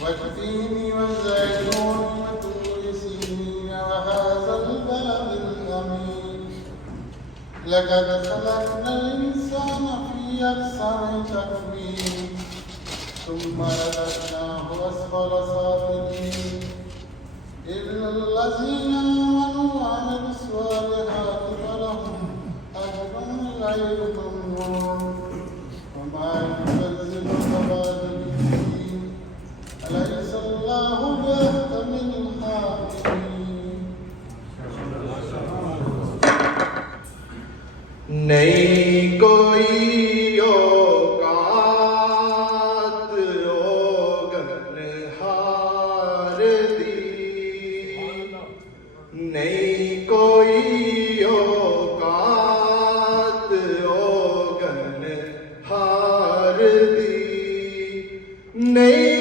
والتين والزيتون وطور سينين وهذا البلد الأمين لقد خلقنا الإنسان في أحسن تقويم ثم رددناه أسفل سافلين إلا الذين آمنوا وعملوا الصالحات فلهم أجر غير ممنون وما ينزلك بعد أليس الله بأحكم الحاكمين نہیں کوئی اوقات اوگن ہار دی نہیں کوئی اوقات اوگن ہار دی نہیں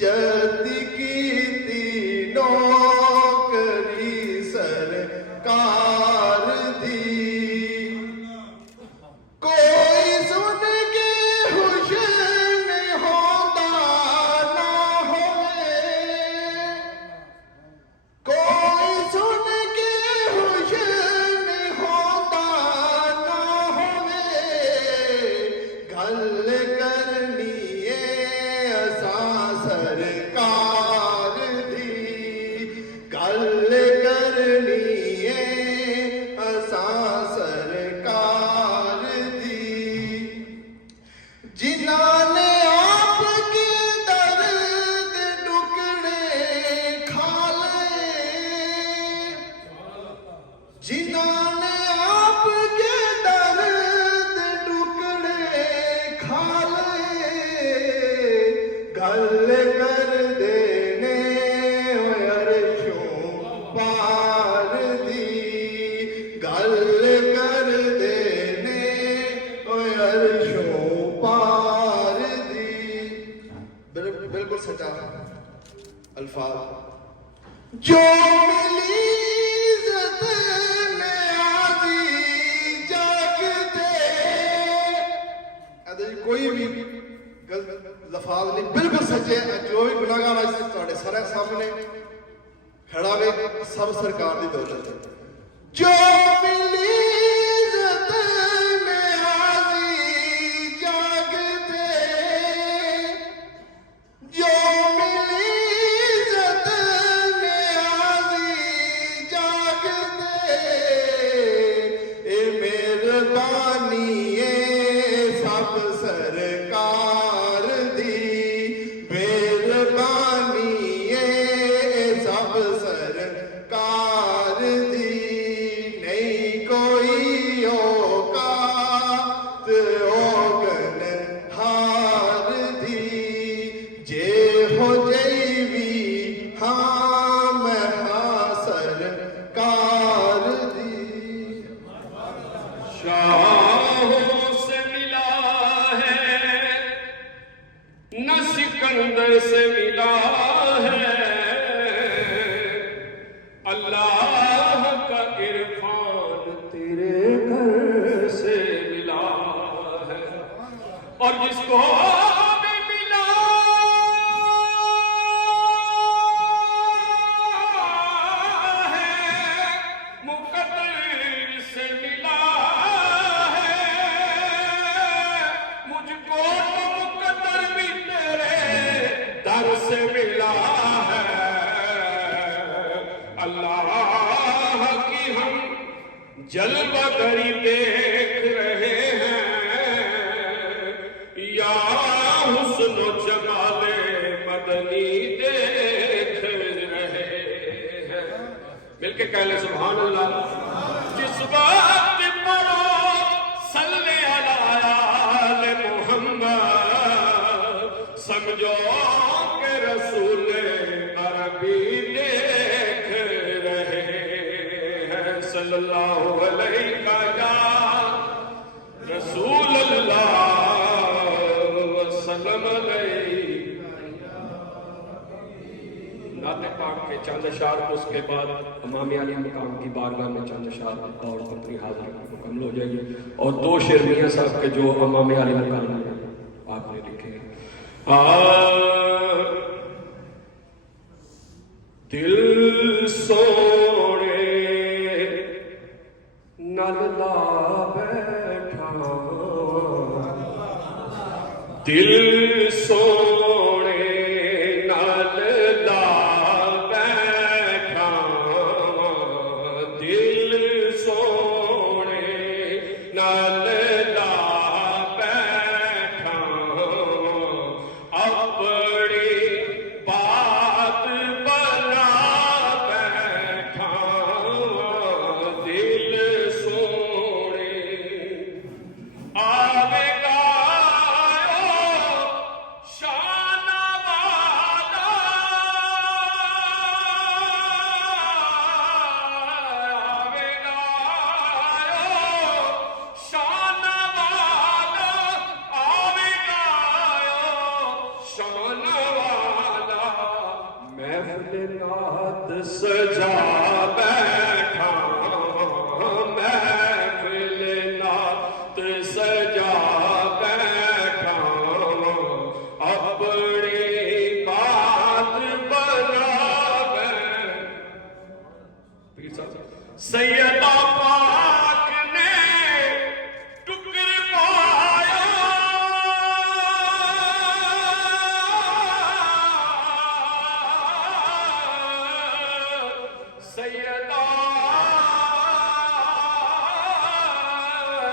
جتی الفاظ جو ملی عزت نیازی جاگتے، کوئی بھی لفاظ نہیں، بالکل سچے ہیں، جو بھی گناہ گار آج تھوڑے سارے سامنے کھڑا ہوئے، سب سرکار دی دولت ہے۔ جو ملی عزت نیازی جاگتے، جو ملی عزت نیازی جاگتے، اے مہربانی اے سب سرکار دی، مہربانی اے سب سرکار دی، نہیں کوئی اوقات اوگن ہار دی، جے ہو جیوی ہاں میں ہاں سرکار دی۔ شاہوں سے ملا ہے نہ سکندر سے ملا ہے، اللہ کا عرفان تیرے گھر سے ملا ہے، اور جس کو بھی ملا ہے مقدر سے ملا ہے، مجھ کو تو مقدر بھی تیرے در سے ملا ہے، اللہ کی ہم جلوہ گری دیکھ رہے ہیں، یا حسن و جمال مدنی دیکھ رہے ہیں۔ مل کے کہہ لیں سبحان اللہ۔ جس وقت پڑھو صلی علی آل محمد، سمجھو کہ رسول عربی دیکھ رہے ہیں، صلی اللہ علیہ رسول اللہ وسلم علیہ۔ نعت پاک کے چند اشعار، اس کے بعد امام علی مقام کی بارگاہ میں چند اشعار اور اپنی حاضری مکمل ہو جائے گی، اور دو شعر میاں صاحب کے جو امام علی مقام میں آپ نے لکھے ہیں۔ دل سونے نل لا بیٹھا، دل سونے نل لا بیٹھا، دل سونے نل لا بیٹھا، اپنی بات بنا بیٹھا، دل سونے آوے گا شان والا، آوے گا شان والا، آوے گا شان والا، محفل نعت سجا بیٹھا، محفل نعت سجا بیٹھا، اپنی بات بنا بیٹھا۔ سیدہ پاک نے ٹکر پایا،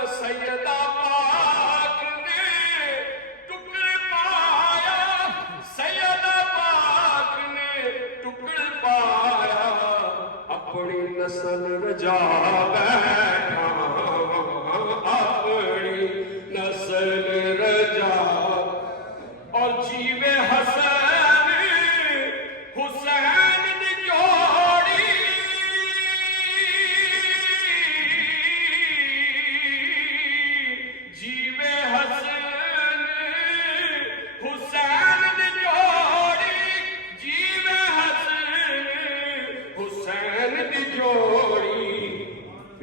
سیدہ پاک نے ٹکر پایا، سیدہ پاک نے ٹکر پایا، اپنی نسل رجا بیٹھا، اپنی نسل رجا، اور جیوے حسین حسین دی جوڑی، جیوے حسین حسین دی جوڑی، جیوے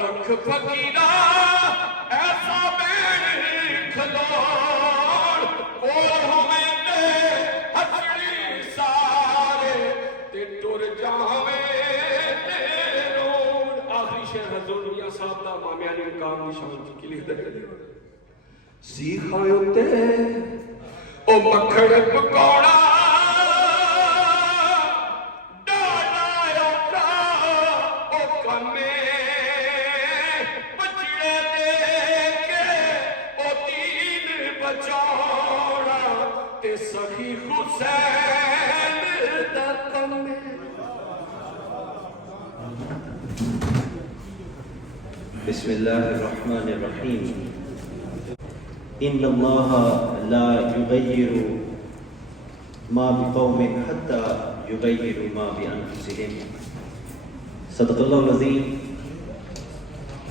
رکھ فقیرا ایسا بین کھلوڑ کول ہوئے تے ہچڑی سارے تے ٹر جاویں تے روڑ. آخری شعر حضور میاں صاحب دا امام علی مقام نشان کی کلی دے سیخائیوں تے او مکھڑ پکوڑا بسم اللہ الرحمن الرحیم. ان اللہ لا یغیر ما بقوم حتی یغیروا ما بانفسهم. صدق اللہ العظیم.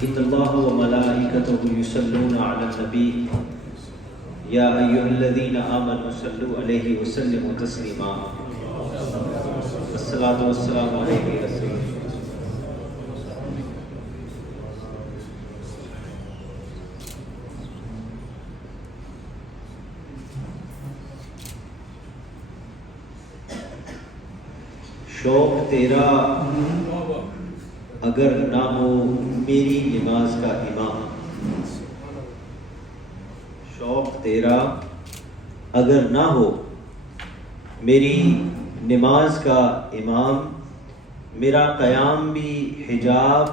ان اللہ وملائکتہ یصلون علی النبی یا ایھا الذین آمنوا صلوا علیہ وسلموا تسلیما. الصلاۃ والسلام علیہ رسول. شوق تیرا اگر نہ ہو میری نماز کا امام. شوق تیرا اگر نہ ہو میری نماز کا امام. میرا قیام بھی حجاب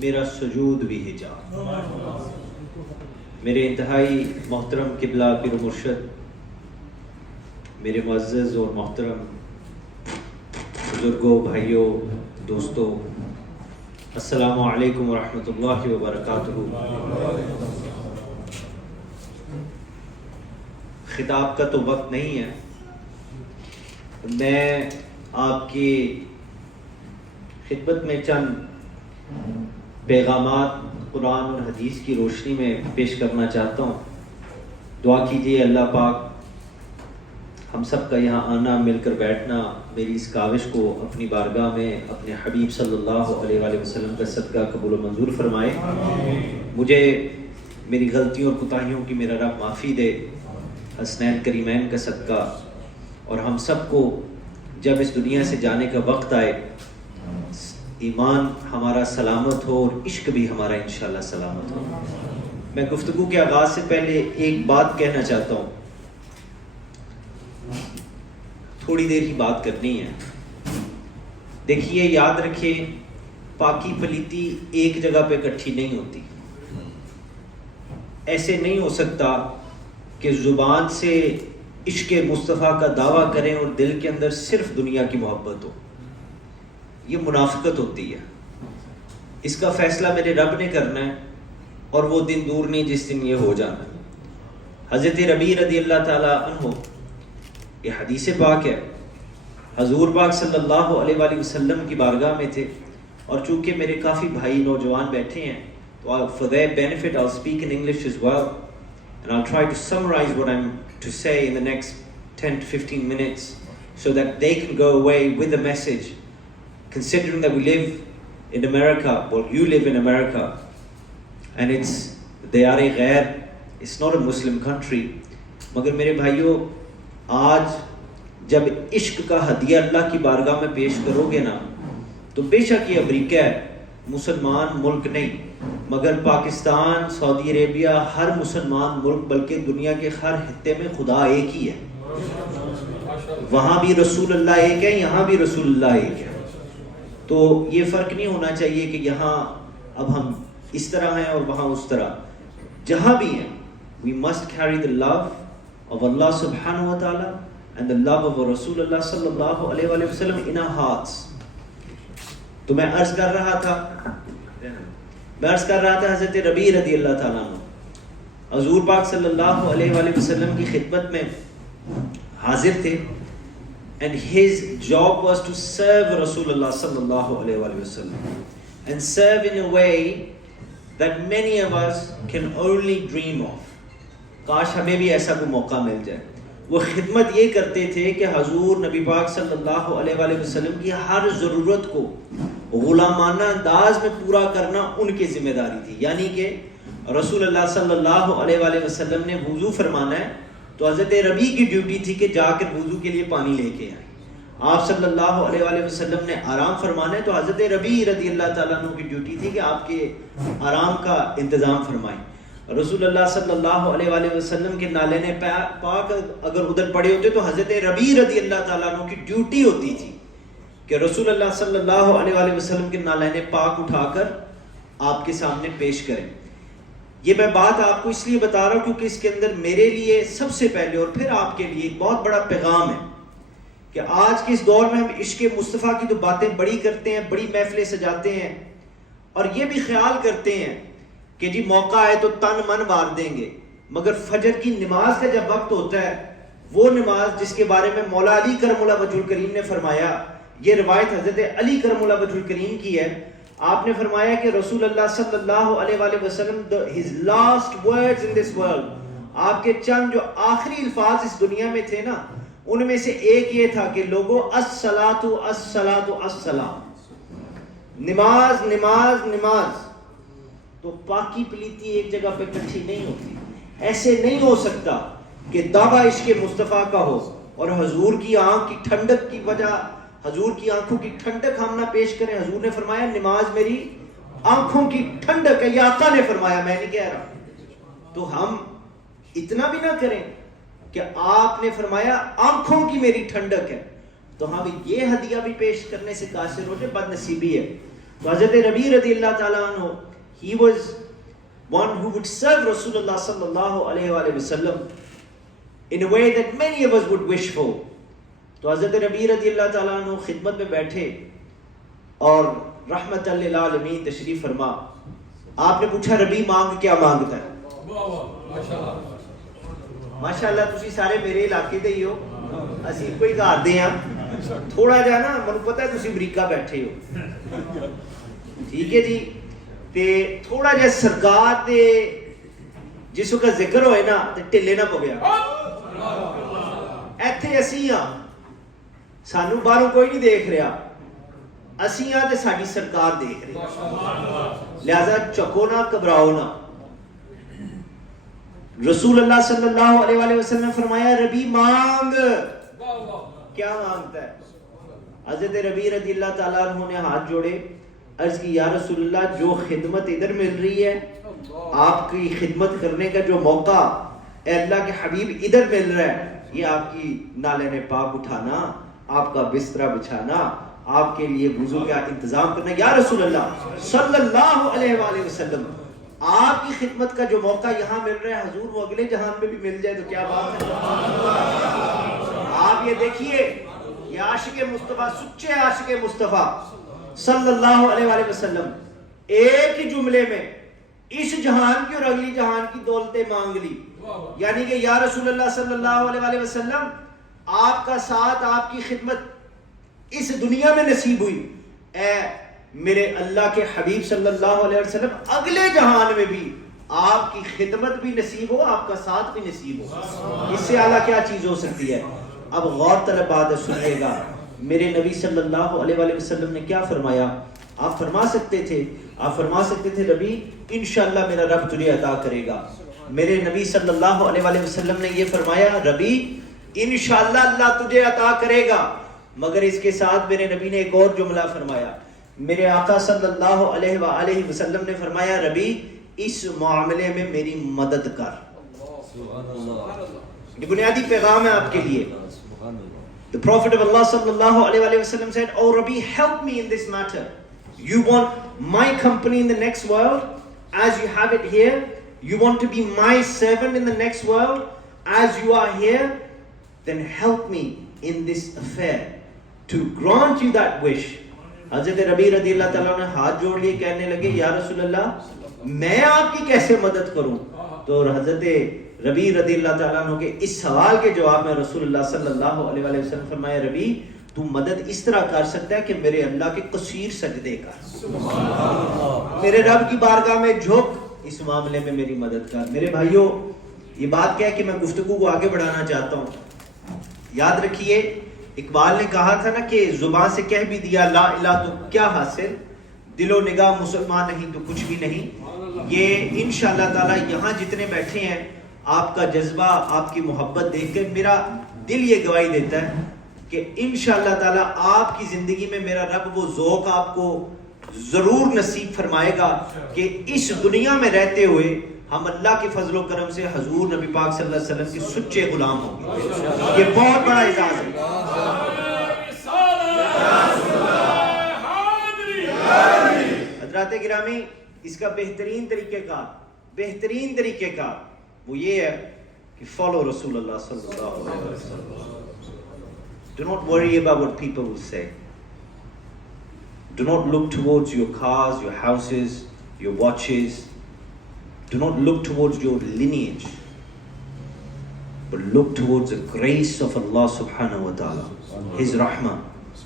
میرا سجود بھی حجاب. میرے انتہائی محترم قبلہ پیر و مرشد، میرے معزز اور محترم بزرگوں، بھائیوں، دوستوں، السلام علیکم ورحمۃ اللہ وبرکاتہ. خطاب کا تو وقت نہیں ہے. میں آپ کی خدمت میں چند پیغامات قرآن اور حدیث کی روشنی میں پیش کرنا چاہتا ہوں. دعا کیجیے اللہ پاک ہم سب کا یہاں آنا، مل کر بیٹھنا، میری اس کاوش کو اپنی بارگاہ میں اپنے حبیب صلی اللہ علیہ وآلہ وسلم کا صدقہ قبول و منظور فرمائے. مجھے میری غلطیوں اور کوتاہیوں کی میرا رب معافی دے حسنین کریمین کا صدقہ. اور ہم سب کو جب اس دنیا سے جانے کا وقت آئے ایمان ہمارا سلامت ہو اور عشق بھی ہمارا انشاءاللہ سلامت ہو. میں گفتگو کے آغاز سے پہلے ایک بات کہنا چاہتا ہوں. تھوڑی دیر ہی بات کرنی ہے. دیکھیے، یاد رکھیں، پاکی پلیتی ایک جگہ پہ اکٹھی نہیں ہوتی. ایسے نہیں ہو سکتا کہ زبان سے عشق مصطفیٰ کا دعویٰ کریں اور دل کے اندر صرف دنیا کی محبت ہو. یہ منافقت ہوتی ہے. اس کا فیصلہ میرے رب نے کرنا ہے اور وہ دن دور نہیں جس دن یہ ہو جانا. حضرت ربیع رضی اللہ تعالیٰ عنہ، یہ حدیث پاک ہے، حضور پاک صلی اللہ علیہ وآلہ وسلم کی بارگاہ میں تھے. اور چونکہ میرے کافی بھائی نوجوان بیٹھے ہیں تو for their benefit I'll speak in English as well and I'll try to summarize what I'm to say in the next 10 to 15 minutes so that they can go away with a message. Considering that we live in America, well, you live in America, and it's Diyar Ghair, it's not a Muslim country. مگر میرے بھائیوں، آج جب عشق کا ہدیہ اللہ کی بارگاہ میں پیش کرو گے نا، تو بے شک یہ امریکہ ہے، مسلمان ملک نہیں، مگر پاکستان، سعودی عربیہ، ہر مسلمان ملک بلکہ دنیا کے ہر خطے میں خدا ایک ہی ہے. وہاں بھی رسول اللہ ایک ہے، یہاں بھی رسول اللہ ایک ہے. تو یہ فرق نہیں ہونا چاہیے کہ یہاں اب ہم اس طرح ہیں اور وہاں اس طرح. جہاں بھی ہیں we must carry the love of Allah subhanahu wa ta'ala and the love of Rasul Allah sallallahu alayhi wa sallam in our hearts. تو میں عرض کر رہا تھا حضرت ربیع رضی اللہ تعالیٰ عنہ حضور پاک صلی اللہ علیہ وآلہ وسلم کی خدمت میں حاضر تھے. And his job was to serve Rasulullah sallallahu alaihi wasallam and serve in a way that many of us can only dream of. کاش ہمیں بھی ایسا کوئی موقع مل جائے. وہ خدمت یہ کرتے تھے کہ حضور نبی پاک صلی اللہ علیہ وآلہ وسلم کی ہر ضرورت کو غلامانہ انداز میں پورا کرنا ان کی ذمہ داری تھی. یعنی کہ رسول اللہ صلی اللہ علیہ وآلہ وسلم نے وضو فرمانا ہے تو حضرت ربیع کی ڈیوٹی تھی کہ جا کر وضو کے لیے پانی لے کے آئے. آپ صلی اللہ علیہ وآلہ وسلم نے آرام فرمانا ہے تو حضرت ربیع رضی اللہ تعالیٰ عنہ کی ڈیوٹی تھی کہ آپ کے آرام کا انتظام فرمائیں. رسول اللہ صلی اللہ علیہ وآلہ وسلم کے نالے نے پاک اگر ادھر پڑے ہوتے تو حضرت ربیع رضی اللہ تعالیٰ عنہ کی ڈیوٹی ہوتی تھی کہ رسول اللہ صلی اللہ علیہ وآلہ وسلم کے نالے پاک اٹھا کر آپ کے سامنے پیش کریں. یہ میں بات آپ کو اس لیے بتا رہا ہوں کیونکہ اس کے اندر میرے لیے سب سے پہلے اور پھر آپ کے لیے ایک بہت بڑا پیغام ہے کہ آج کے اس دور میں ہم عشق مصطفیٰ کی تو باتیں بڑی کرتے ہیں, بڑی محفلیں سجاتے ہیں اور یہ بھی خیال کرتے ہیں کہ جی موقع ہے تو تن من وار دیں گے, مگر فجر کی نماز کا جب وقت ہوتا ہے وہ نماز جس کے بارے میں مولا علی کرم اللہ وجہ الکریم نے فرمایا, یہ روایت حضرت علی کرم اللہ وجہ الکریم کی ہے, آپ نے فرمایا کہ رسول اللہ صلی اللہ علیہ وآلہ وسلم his last words in this world, آپ کے چند جو آخری الفاظ اس دنیا میں تھے نا ان میں سے ایک یہ تھا کہ لوگوں الصلاۃ الصلاۃ الصلاۃ, نماز نماز نماز. تو پاکی پلیتی ایک جگہ پہ اکٹھی نہیں ہوتی. ایسے نہیں ہو سکتا کہ دعویٰ عشق مصطفیٰ کا ہو اور حضور کی آنکھ کی ٹھنڈک کی وجہ, حضور کی آنکھوں کی ٹھنڈک ہم نہ پیش کریں. حضور نے فرمایا نماز میری آنکھوں کی ٹھنڈک ہے, یہ آقا نے فرمایا, میں نہیں کہہ رہا. تو ہم اتنا بھی نہ کریں کہ آپ نے فرمایا آنکھوں کی میری ٹھنڈک ہے تو ہم یہ ہدیہ بھی پیش کرنے سے قاصر ہو جائے, بد نصیبی ہے. تو حضرت ربیع رضی اللہ تعالیٰ عنہ, he was one who would serve Rasulullah sallallahu alayhi wa sallam in a way that many of us would wish for. تو حضرت ربیع رضی اللہ تعالیٰ عنہ خدمت میں بیٹھے اور رحمت للعالمین تشریف فرما. آپ نے پوچھا ربیع مانگ کیا مانگتا ہے؟ ماشاءاللہ تسی سارے میرے علاقے دے ہی ہو, اسی کوئی گھر دے ہیں, تھوڑا جا نا مجھے پتا ہے تسی امریکہ بیٹھے ہو, ٹھیک ہے جی. تے تھوڑا جا سرکار تے جس کا ذکر ہوئے نا تے ٹلے نہ پویا. ایتھے اسی ہاں, سانو باہروں کوئی نہیں دیکھ رہا, اسی ہاں تے ساڈی سرکار دیکھ رہی, لہذا چکو نہ گھبراؤ نہ. رسول اللہ صلی اللہ علیہ وآلہ وسلم نے فرمایا ربیع مانگ. کیا مانگتا ہے؟ حضرت ربیع رضی اللہ تعالیٰ عنہ نے ہاتھ جوڑے, عرض کی یا رسول اللہ جو خدمت ادھر مل رہی ہے, آپ کی خدمت کرنے کا جو موقع اے اللہ کے حبیب ادھر مل رہا ہے, یہ آپ کی نالے پاک اٹھانا, آپ کا بسترا بچھانا, آپ کے لیے وضو کا انتظام کرنا. یا رسول اللہ صلی اللہ علیہ وآلہ وسلم آپ کی خدمت کا جو موقع یہاں مل رہا ہے حضور وہ اگلے جہان میں بھی مل جائے تو کیا بات ہے. آپ یہ دیکھیے, یہ عاشق مصطفیٰ, سچے عاشق مصطفیٰ صلی اللہ علیہ وآلہ وسلم ایک ہی جملے میں اس جہان کی اور اگلی جہان کی دولتیں مانگ لی. یعنی کہ یا رسول اللہ صلی اللہ علیہ وآلہ وسلم آپ کا ساتھ, آپ کی خدمت اس دنیا میں نصیب ہوئی, اے میرے اللہ کے حبیب صلی اللہ علیہ وسلم اگلے جہان میں بھی آپ کی خدمت بھی نصیب ہو, آپ کا ساتھ بھی نصیب ہو. اس سے اعلیٰ کیا چیز ہو سکتی ہے؟ اب غور طلب بات ہے, سنیے گا. میرے نبی صلی اللہ علیہ وآلہ وسلم نے کیا فرمایا؟ آپ فرما سکتے تھے ربیع انشاءاللہ میرا رب تجھے عطا کرے گا. میرے نبی صلی اللہ علیہ وآلہ وسلم نے یہ فرمایا ربیع انشاءاللہ اللہ تجھے عطا کرے گا, مگر اس کے ساتھ میرے نبی نے ایک اور جملہ فرمایا. میرے آقا صلی اللہ علیہ وآلہ وسلم نے فرمایا ربیع اس معاملے میں میری مدد کر. یہ بنیادی پیغام ہے آپ کے لیے. The Prophet of Allah sallallahu alaihi wasallam said, "Oh Rabbi, help me in this matter. You want my company in the next world as you have it here. You want to be my servant in the next world as you are here. Then help me in this affair to grant you that wish." حضرت ربیع رضی اللہ تعالیٰ نے ہاتھ جوڑ لیے, کہنے لگے یا رسول اللہ میں آپ کی کیسے مدد کروں. تو حضرت ربیع رضی اللہ تعالیٰ عنہ کے اس سوال کے جواب میں رسول اللہ صلی اللہ علیہ وآلہ وسلم فرمایا ربیع تو مدد اس طرح کر سکتا ہے کہ میرے اللہ کے قصیر سجدے کر, میرے رب کی بارگاہ میں جھک, اس معاملے میں میری مدد کر. میرے بھائیوں, یہ بات کیا ہے کہ میں گفتگو کو آگے بڑھانا چاہتا ہوں. یاد رکھیے اقبال نے کہا تھا نا کہ زبان سے کہہ بھی دیا لا الہ تو کیا حاصل، دل و نگاہ مسلمان نہیں تو کچھ بھی نہیں. یہ انشاءاللہ تعالی یہاں جتنے بیٹھے ہیں آپ کا جذبہ، آپ کی محبت دیکھ کے میرا دل یہ گواہی دیتا ہے کہ انشاءاللہ تعالی آپ کی زندگی میں میرا رب وہ ذوق آپ کو ضرور نصیب فرمائے گا کہ اس دنیا میں رہتے ہوئے ہم اللہ کے فضل و کرم سے حضور نبی پاک صلی اللہ علیہ وسلم کے سچے غلام ہوں گے. یہ بہت بڑا اعزاز ہے. حضرات گرامی، اس کا بہترین طریقہ کار وہ یہ ہے کہ فالو رسول اللہ صلی اللہ علیہ وسلم. Do not worry about what people will say. Do not look towards your cars, your houses, your watches. Do not look towards your lineage, but look towards the grace of Allah subhanahu wa ta'ala, His rahmah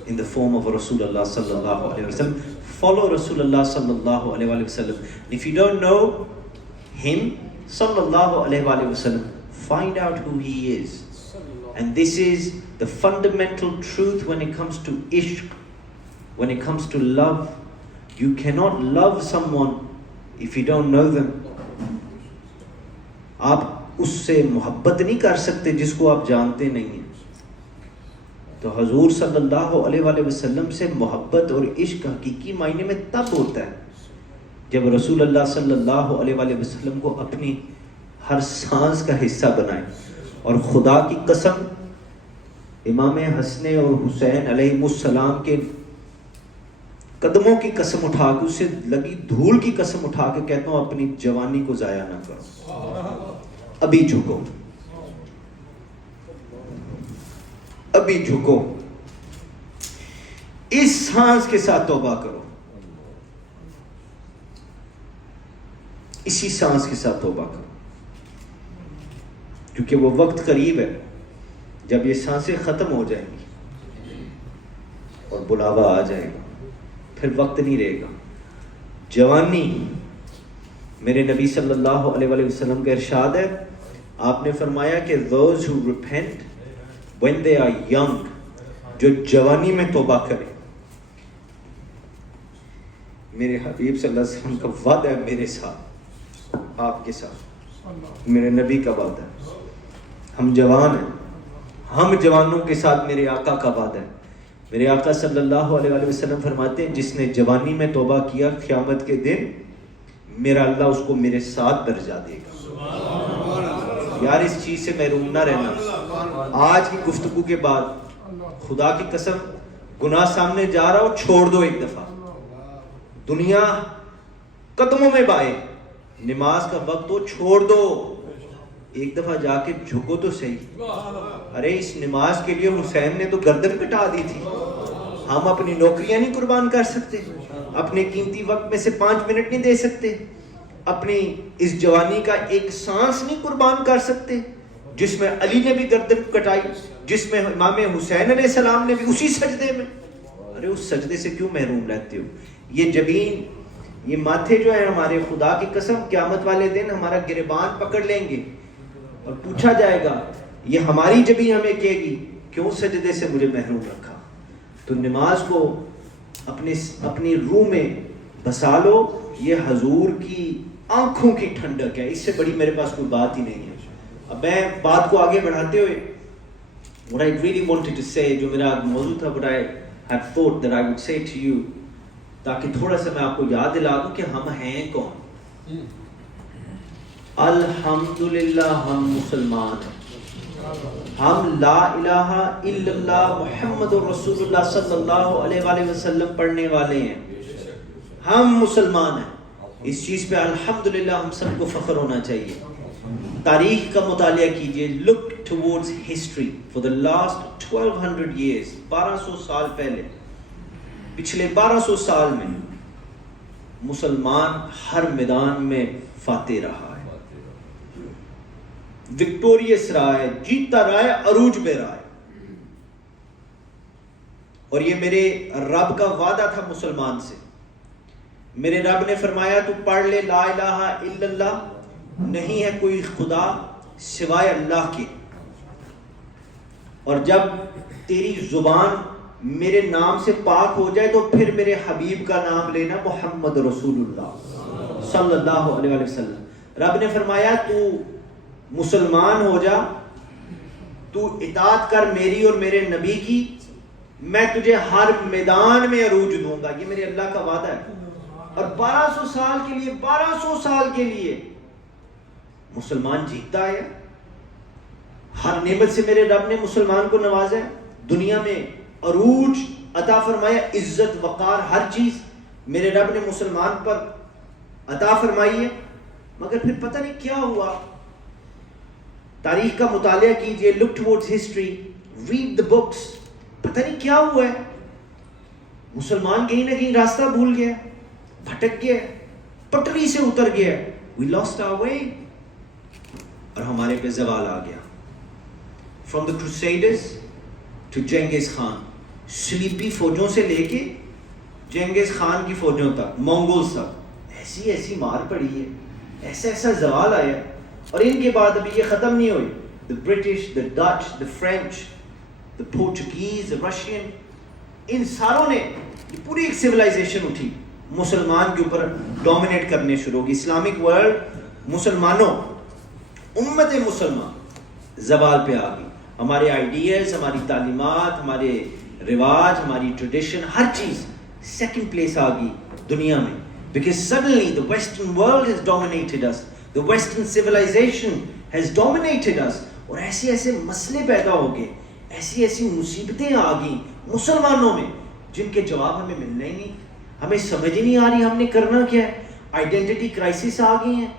in the form of Rasulullah sallallahu alayhi wa sallam. Follow Rasulullah sallallahu alayhi wa sallam. If you don't know him sallallahu alayhi wa sallam, find out who he is. And this is the fundamental truth when it comes to ishq, when it comes to love. You cannot love someone if you don't know them. آپ اس سے محبت نہیں کر سکتے جس کو آپ جانتے نہیں ہیں. تو حضور صلی اللہ علیہ وآلہ وسلم سے محبت اور عشق حقیقی معنی میں تب ہوتا ہے جب رسول اللہ صلی اللہ علیہ وآلہ وسلم کو اپنی ہر سانس کا حصہ بنائیں. اور خدا کی قسم، امام حسن اور حسین علیہ السلام کے قدموں کی قسم اٹھا کے، اس سے لگی دھول کی قسم اٹھا کے کہتا ہوں اپنی جوانی کو ضائع نہ کرو. ابھی جھکو، ابھی جھکو، اس سانس کے ساتھ توبہ کرو، اسی سانس کے ساتھ توبہ کرو، کیونکہ وہ وقت قریب ہے جب یہ سانسیں ختم ہو جائیں گی اور بلاوا آ جائے گا، پھر وقت نہیں رہے گا. جوانی، میرے نبی صلی اللہ علیہ وآلہ وسلم کا ارشاد ہے، آپ نے فرمایا کہ those who repent when they are young، جو جوانی میں توبہ کرے. میرے حبیب صلی اللہ علیہ وسلم کا وعدہ ہے میرے ساتھ، آپ کے ساتھ، میرے نبی کا وعدہ ہے. ہم جوان ہیں، ہم جوانوں کے ساتھ میرے آقا کا وعدہ ہے. میرے آقا صلی اللہ علیہ وآلہ وسلم فرماتے ہیں جس نے جوانی میں توبہ کیا قیامت کے دن میرا اللہ اس کو میرے ساتھ درجہ دے گا. یار اس چیز سے محروم نہ رہنا. آج کی گفتگو کے بعد خدا کی قسم گناہ سامنے جا رہا ہو چھوڑ دو ایک دفعہ. دنیا قدموں میں بائے، نماز کا وقت ہو چھوڑ دو، ایک دفعہ جا کے جھکو تو صحیح. ارے اس نماز کے لیے حسین نے تو گردن کٹا دی تھی. ہم اپنی نوکریاں نہیں قربان کر سکتے، اپنے قیمتی وقت میں سے 5 منٹ نہیں دے سکتے، اپنی اس جوانی کا ایک سانس نہیں قربان کر سکتے جس میں علی نے بھی گردن کٹائی، جس میں امام حسین علیہ السلام نے بھی اسی سجدے میں. ارے اس سجدے سے کیوں محروم رہتے ہو؟ یہ جبین، یہ ماتھے جو ہے ہمارے، خدا کی قسم قیامت والے دن ہمارا گریبان پکڑ لیں گے اور پوچھا جائے گا، یہ ہماری جبین ہمیں کہے گی کیوں سجدے سے مجھے محروم رکھا. تو نماز کو اپنی روح میں بسا لو. یہ حضور کی آنکھوں کی ٹھنڈک ہے، اس سے بڑی میرے پاس کوئی بات ہی نہیں ہے. اب میں بات کو آگے بڑھاتے ہوئے what I really wanted to say، جو میرا موضوع تھا، what I had thought that I would say to you، تاکہ تھوڑا سا میں آپ کو یاد دلا دوں کہ ہم ہیں کون. الحمدللہ ہم مسلمان ہیں، ہم لا الہ الا اللہ محمد رسول اللہ صلی اللہ علیہ وآلہ وسلم پڑھنے والے ہیں، ہم مسلمان ہیں. اس چیز پہ الحمدللہ ہم سب کو فخر ہونا چاہیے. تاریخ کا مطالعہ کیجئے، look towards history for the last 1200 years، 1200 سال پہلے، پچھلے 1200 سال میں مسلمان ہر میدان میں فاتح رہا ہے، وکٹوریس رہا ہے، جیتتا رہا ہے، عروج پہ رہا ہے. اور یہ میرے رب کا وعدہ تھا مسلمان سے. میرے رب نے فرمایا تو پڑھ لے لا الہ الا اللہ، نہیں ہے کوئی خدا سوائے اللہ کے. اور جب تیری زبان میرے نام سے پاک ہو جائے تو پھر میرے حبیب کا نام لینا محمد رسول اللہ صلی اللہ علیہ وسلم۔ رب نے فرمایا تو مسلمان ہو جا، تو اطاعت کر میری اور میرے نبی کی، میں تجھے ہر میدان میں عروج دوں گا۔ یہ میرے اللہ کا وعدہ ہے۔ اور 1200 سال کے لیے مسلمان جیتتا ہے۔ ہر نعمت سے میرے رب نے مسلمان کو نوازا ہے، دنیا میں عروج عطا فرمایا، عزت وقار ہر چیز میرے رب نے مسلمان پر عطا فرمائی ہے۔ مگر پھر پتہ نہیں کیا ہوا، تاریخ کا مطالعہ کیجئے، look towards history, read the books, پتہ نہیں کیا ہوا ہے، مسلمان کہیں نہ کہیں راستہ بھول گیا، بھٹک گیا، پٹری سے اتر گیا، we lost our way، اور ہمارے پہ زوال آ گیا۔ From the Crusaders to Genghis Khan, سلیپی فوجوں سے لے کے جنگیز خان کی فوجوں تک، مونگولز تک، ایسی مار پڑی ہے، ایسا زوال آیا، اور ان کے بعد ابھی یہ ختم نہیں ہوئی۔ The British, the Dutch, the French, the Portuguese, the Russian، ان ساروں نے پوری ایک سیولائزیشن اٹھی، مسلمان کے اوپر ڈومینیٹ کرنے شروع ہوگی۔ اسلامک ورلڈ، مسلمانوں، امت مسلمان زوال پہ آ گئی۔ ہمارے آئیڈیاز، ہماری تعلیمات، ہمارے رواج، ہماری ٹریڈیشن، ہر چیز سیکنڈ پلیس آ گئی دنیا میں، because suddenly the western world has dominated us, the western civilization has dominated us، اور ایسے مسئلے پیدا ہو گئے، ایسی مصیبتیں آ گئیں مسلمانوں میں جن کے جواب ہمیں ملنا ہی نہیں، ہمیں سمجھ ہی نہیں آ رہی ہم نے کرنا کیا ہے۔ آئیڈینٹی کرائسس آ گئی ہیں،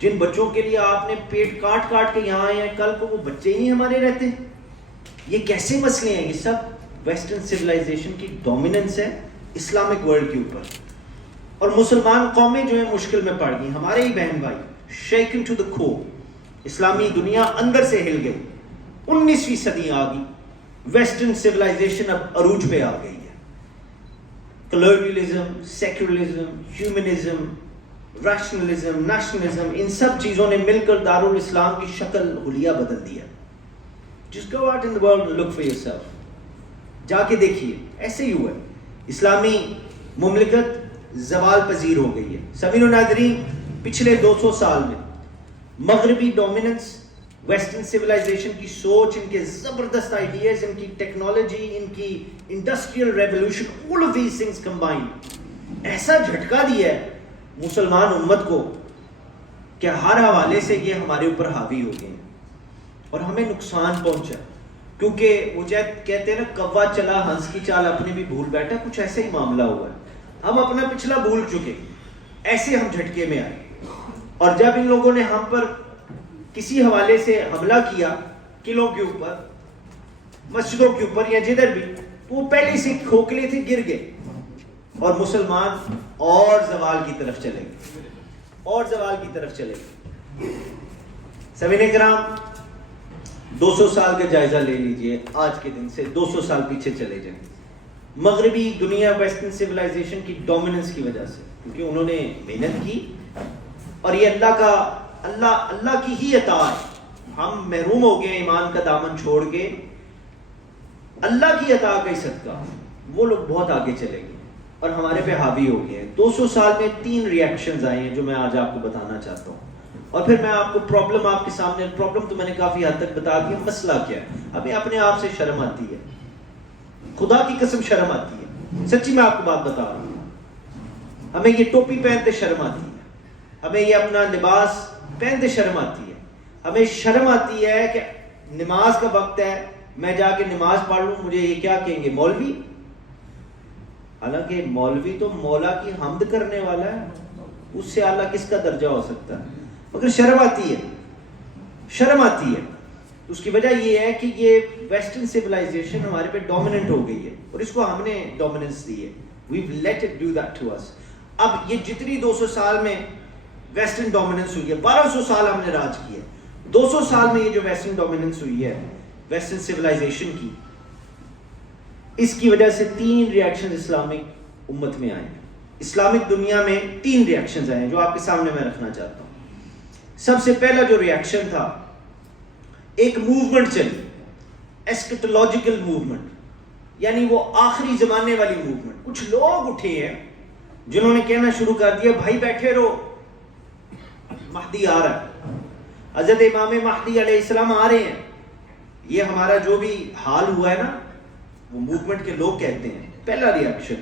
جن بچوں کے لیے آپ نے پیٹ کاٹ کے یہاں آئے ہیں، کل کو وہ بچے ہی نہیں ہمارے رہتے۔ یہ کیسے مسئلے ہیں؟ یہ سب ویسٹرن سیولائزیشن کی ڈومیننس ہے اسلامک ورلڈ کے اوپر، اور مسلمان قومیں جو ہیں مشکل میں پڑ گئی، ہمارے ہی بہن بھائی shaken to the core۔ اسلامی دنیا اندر سے ہل گئی، 19ویں صدی آ گئی، ویسٹرن سیولائزیشن اب عروج پہ آ گئی ہے۔ کلوریلزم، سیکولرزم، ہیومنزم، ریشنلزم، نیشنلزم، ان سب چیزوں نے مل کر دارالاسلام کی شکل حلیہ بدل دیا۔ Just go out in the world and look for yourself، جا کے دیکھیے، ایسے ہی ہوا ہے۔ اسلامی مملکت زوال پذیر ہو گئی ہے۔ سامعین و ناظرین، پچھلے 200 سال میں مغربی ڈومیننس، ویسٹرن سیولائزیشن کی سوچ، ان کے زبردست آئیڈیاز، ان کی ٹیکنالوجی، ان کی industrial revolution, all of these things combined، ایسا جھٹکا دیا ہے مسلمان امت کو کہ ہر حوالے سے یہ ہمارے اوپر حاوی ہو گئے ہیں، اور ہمیں نقصان پہنچا، کیونکہ وہ کہتے ہیں نا، کوا چلا ہنس کی چال اپنے بھی بھول بیٹھا، کچھ ایسا ہی معاملہ ہوا ہے۔ ہم اپنا پچھلا بھول چکے، ایسے ہم جھٹکے میں آئے، اور جب ان لوگوں نے ہم پر کسی حوالے سے حملہ کیا، قلعوں کے اوپر، مسجدوں کے اوپر، یا جدھر بھی، تو وہ پہلے سے کھوکھلے تھے، گر گئے، اور مسلمان اور زوال کی طرف چلے گئے، سامعین کرام، 200 سال کا جائزہ لے لیجئے، آج کے دن سے 200 سال پیچھے چلے جائیں۔ مغربی دنیا ویسٹرن سیولائزیشن کی ڈومیننس کی وجہ سے، کیونکہ انہوں نے محنت کی، اور یہ اللہ کی ہی عطا ہے۔ ہم محروم ہو گئے ایمان کا دامن چھوڑ کے، اللہ کی عطا کا ہی صدقہ وہ لوگ بہت آگے چلے گئے اور ہمارے پہ حاوی ہو گئے ہیں۔ 200 سال میں 3 ریئیکشنز آئے ہیں جو میں آج آپ کو بتانا چاہتا ہوں، اور پھر میں آپ کو پرابلم آپ کے سامنے، پرابلم تو میں نے کافی حد تک بتا دیا، مسئلہ کیا ہے۔ ہمیں اپنے آپ سے شرم آتی ہے، خدا کی قسم شرم آتی ہے، سچی میں آپ کو بات بتا رہا ہوں۔ ہمیں یہ ٹوپی پہنتے شرم آتی ہے، ہمیں یہ اپنا لباس پہنتے شرم آتی ہے، ہمیں شرم آتی ہے کہ نماز کا وقت ہے، میں جا کے نماز پڑھ لوں، مجھے یہ کیا کہیں گے، مولوی؟ حالانکہ مولوی تو مولا کی حمد کرنے والا ہے، اس سے اعلیٰ کس کا درجہ ہو سکتا ہے؟ مگر شرم آتی ہے۔ اس کی وجہ یہ ہے کہ یہ ویسٹرن سیولائزیشن ہمارے پہ ڈومیننٹ ہو گئی ہے، اور اس کو ہم نے ڈومیننس دی ہے۔ We've let it do that to us۔ اب یہ جتنی 200 سال میں ویسٹرن ڈومیننس ہوئی ہے، 1200 سال ہم نے راج کیا ہے، 200 سال میں یہ جو ویسٹرن ڈومیننس ہوئی ہے ویسٹرن سیولائزیشن کی، اس کی وجہ سے 3 ریئیکشن اسلامک امت میں آئے ہیں۔ اسلامک دنیا میں 3 ریئیکشنز آئے ہیں جو آپ کے سامنے میں رکھنا چاہتا ہوں۔ سب سے پہلا جو ریئیکشن تھا، ایک موومنٹ چلی، ایسکٹولوجیکل موومنٹ، یعنی وہ آخری زمانے والی موومنٹ. کچھ لوگ اٹھے ہیں جنہوں نے کہنا شروع کر دیا بھائی بیٹھے رہو، مہدی آ رہا ہے، حضرت امام مہدی علیہ السلام آ رہے ہیں. یہ ہمارا جو بھی حال ہوا ہے نا، وہ موومنٹ کے لوگ کہتے ہیں. پہلا ری ایکشن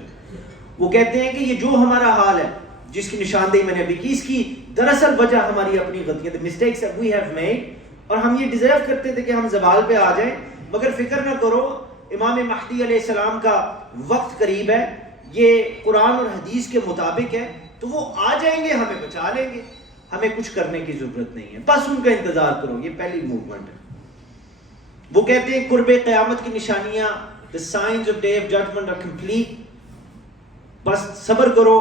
وہ کہتے ہیں کہ یہ جو ہمارا حال ہے جس کی نشاندہی میں نے ابھی کی، اس کی دراصل وجہ ہماری اپنی غلطیاں، the mistakes that we have made، اور ہم یہ ڈیزرو کرتے تھے کہ ہم زوال پہ آ جائیں. مگر فکر نہ کرو، امام مہدی علیہ السلام کا وقت قریب ہے، یہ قرآن اور حدیث کے مطابق ہے، تو وہ آ جائیں گے، ہمیں بچا لیں گے، ہمیں کچھ کرنے کی ضرورت نہیں ہے، بس ان کا انتظار کرو. یہ پہلی موومنٹ ہے. وہ کہتے ہیں قرب قیامت کی نشانیاں، the signs of day of judgment are complete، بس صبر کرو،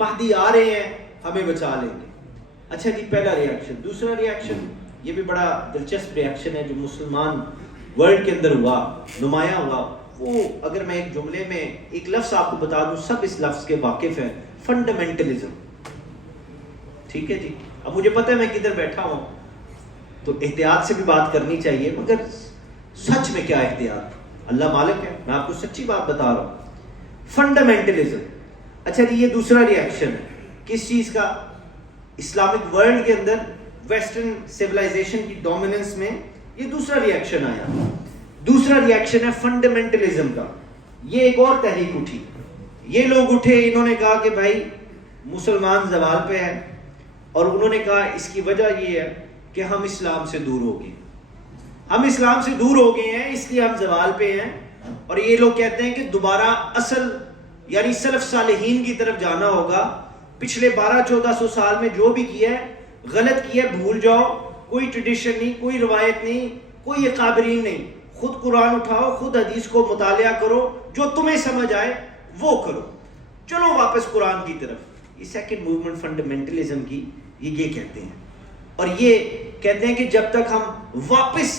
مہدی آ رہے ہیں، ہمیں بچا لیں گے. اچھا جی، پہلا ری ایکشن. دوسرا ری ایکشن، یہ بھی بڑا دلچسپ ری ایکشن ہے جو مسلمان ورلڈ کے اندر ہوا، نمایاں ہوا. وہ اگر میں ایک جملے میں ایک لفظ آپ کو بتا دوں، سب اس لفظ کے واقف ہیں، فنڈامنٹلزم. ٹھیک ہے جی، اب مجھے پتہ ہے میں کدھر بیٹھا ہوں تو احتیاط سے بھی بات کرنی چاہیے، مگر سچ میں کیا احتیاط، اللہ مالک ہے، میں آپ کو سچی بات بتا رہا ہوں. فنڈامنٹلزم. اچھا جی، یہ دوسرا ری ایکشن ہے کس چیز کا؟ اسلامک ورلڈ کے اندر ویسٹرن سیولائزیشن کی ڈومیننس میں یہ دوسرا ری ایکشن آیا. دوسرا ری ایکشن ہے فنڈامنٹلزم کا. یہ ایک اور تحریک اٹھی، یہ لوگ اٹھے، انہوں نے کہا کہ بھائی مسلمان زوال پہ ہے، اور انہوں نے کہا اس کی وجہ یہ ہے کہ ہم اسلام سے دور ہو گئے، ہم اسلام سے دور ہو گئے ہیں، اس لیے ہم زوال پہ ہیں. اور یہ لوگ کہتے ہیں کہ دوبارہ اصل یعنی سلف صالحین کی طرف جانا ہوگا. پچھلے 1200-1400 سال میں جو بھی کیا ہے، غلط کیا ہے، بھول جاؤ، کوئی ٹریڈیشن نہیں، کوئی روایت نہیں، کوئی اکابرین نہیں. خود قرآن اٹھاؤ، خود حدیث کو مطالعہ کرو، جو تمہیں سمجھ آئے وہ کرو، چلو واپس قرآن کی طرف. یہ سیکنڈ موومنٹ فنڈامنٹلزم کی یہ کہتے ہیں. اور یہ کہتے ہیں کہ جب تک ہم واپس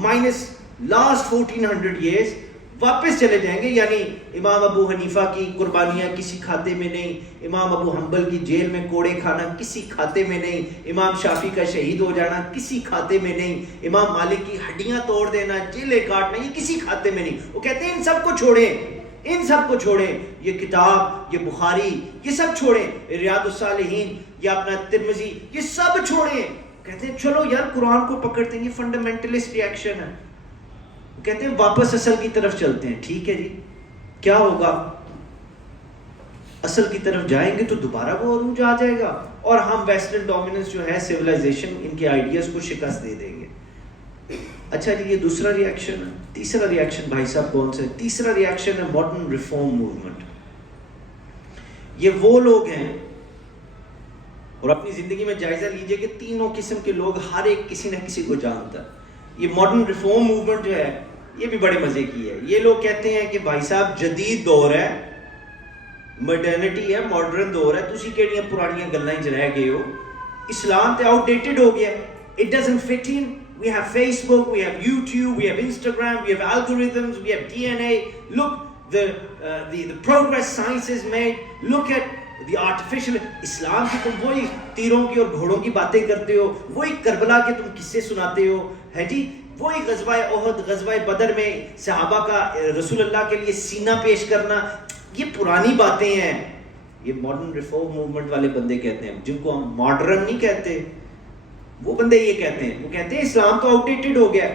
مائنس لاسٹ 1400 ایئرز واپس چلے جائیں گے، یعنی امام ابو حنیفہ کی قربانیاں کسی کھاتے میں نہیں، امام ابو حنبل کی جیل میں کوڑے کھانا کسی کھاتے میں نہیں، امام شافعی کا شہید ہو جانا کسی کھاتے میں نہیں، امام مالک کی ہڈیاں توڑ دینا، جیلیں کاٹنا، یہ کسی کھاتے میں نہیں. وہ کہتے ہیں ان سب کو چھوڑیں، ان سب کو چھوڑیں، یہ کتاب، یہ بخاری، یہ سب چھوڑیں، ریاض الصالحین، یہ اپنا ترمذی، یہ سب چھوڑیں. کہتے ہیں چلو یار قرآن کو پکڑتے ہیں. یہ فنڈامنٹلسٹ ری ایکشن ہے. کہتے ہیں واپس اصل کی طرف چلتے ہیں. ٹھیک ہے جی، کیا ہوگا؟ اصل کی طرف جائیں گے تو دوبارہ وہ عروج آ جائے گا، اور ہم ویسٹرن ڈومیننس جو ہے سیولائزیشن، ان کے آئیڈیاز کو شکست دے دیں گے. اچھا جی، یہ دوسرا ری ایکشن ہے. تیسرا ری ایکشن بھائی صاحب کون سا ہے؟ تیسرا ری ایکشن ہے ماڈرن ریفارم موومنٹ. یہ وہ لوگ ہیں، اور اپنی زندگی میں جائزہ لیجئے کہ تینوں قسم کے لوگ، ہر ایک کسی نہ کسی کو جانتا ہے. یہ ماڈرن ریفارم موومنٹ جو ہے یہ بھی بڑے مزے کی ہے. یہ لوگ کہتے ہیں کہ بھائی صاحب جدید دور ہے، ماڈرنٹی ہے، ماڈرن دور ہے، تسی کیڑیاں پرانیاں گلاں وچ رہ گئے ہو، اسلام تے آؤٹ ڈیٹڈ ہو گیا، it doesn't fit in. We have Facebook, we have YouTube, we have Instagram, we have algorithms, we have DNA. Look, the progress science has made. Look at the artificial. اسلام کی تم وہی تیروں کی اور گھوڑوں کی باتیں کرتے ہو، وہی کربلا کے تم قصے سناتے ہو، ہے جی، وہی غزوہ احد، غزوہ بدر میں صحابہ کا رسول اللہ کے لیے سینہ پیش کرنا، یہ پرانی باتیں ہیں. یہ ماڈرن ریفارم موومنٹ والے بندے کہتے ہیں، جن کو ہم ماڈرن نہیں کہتے، وہ بندے یہ کہتے ہیں، وہ کہتے ہیں اسلام تو آؤٹ ڈیٹڈ ہو گیا.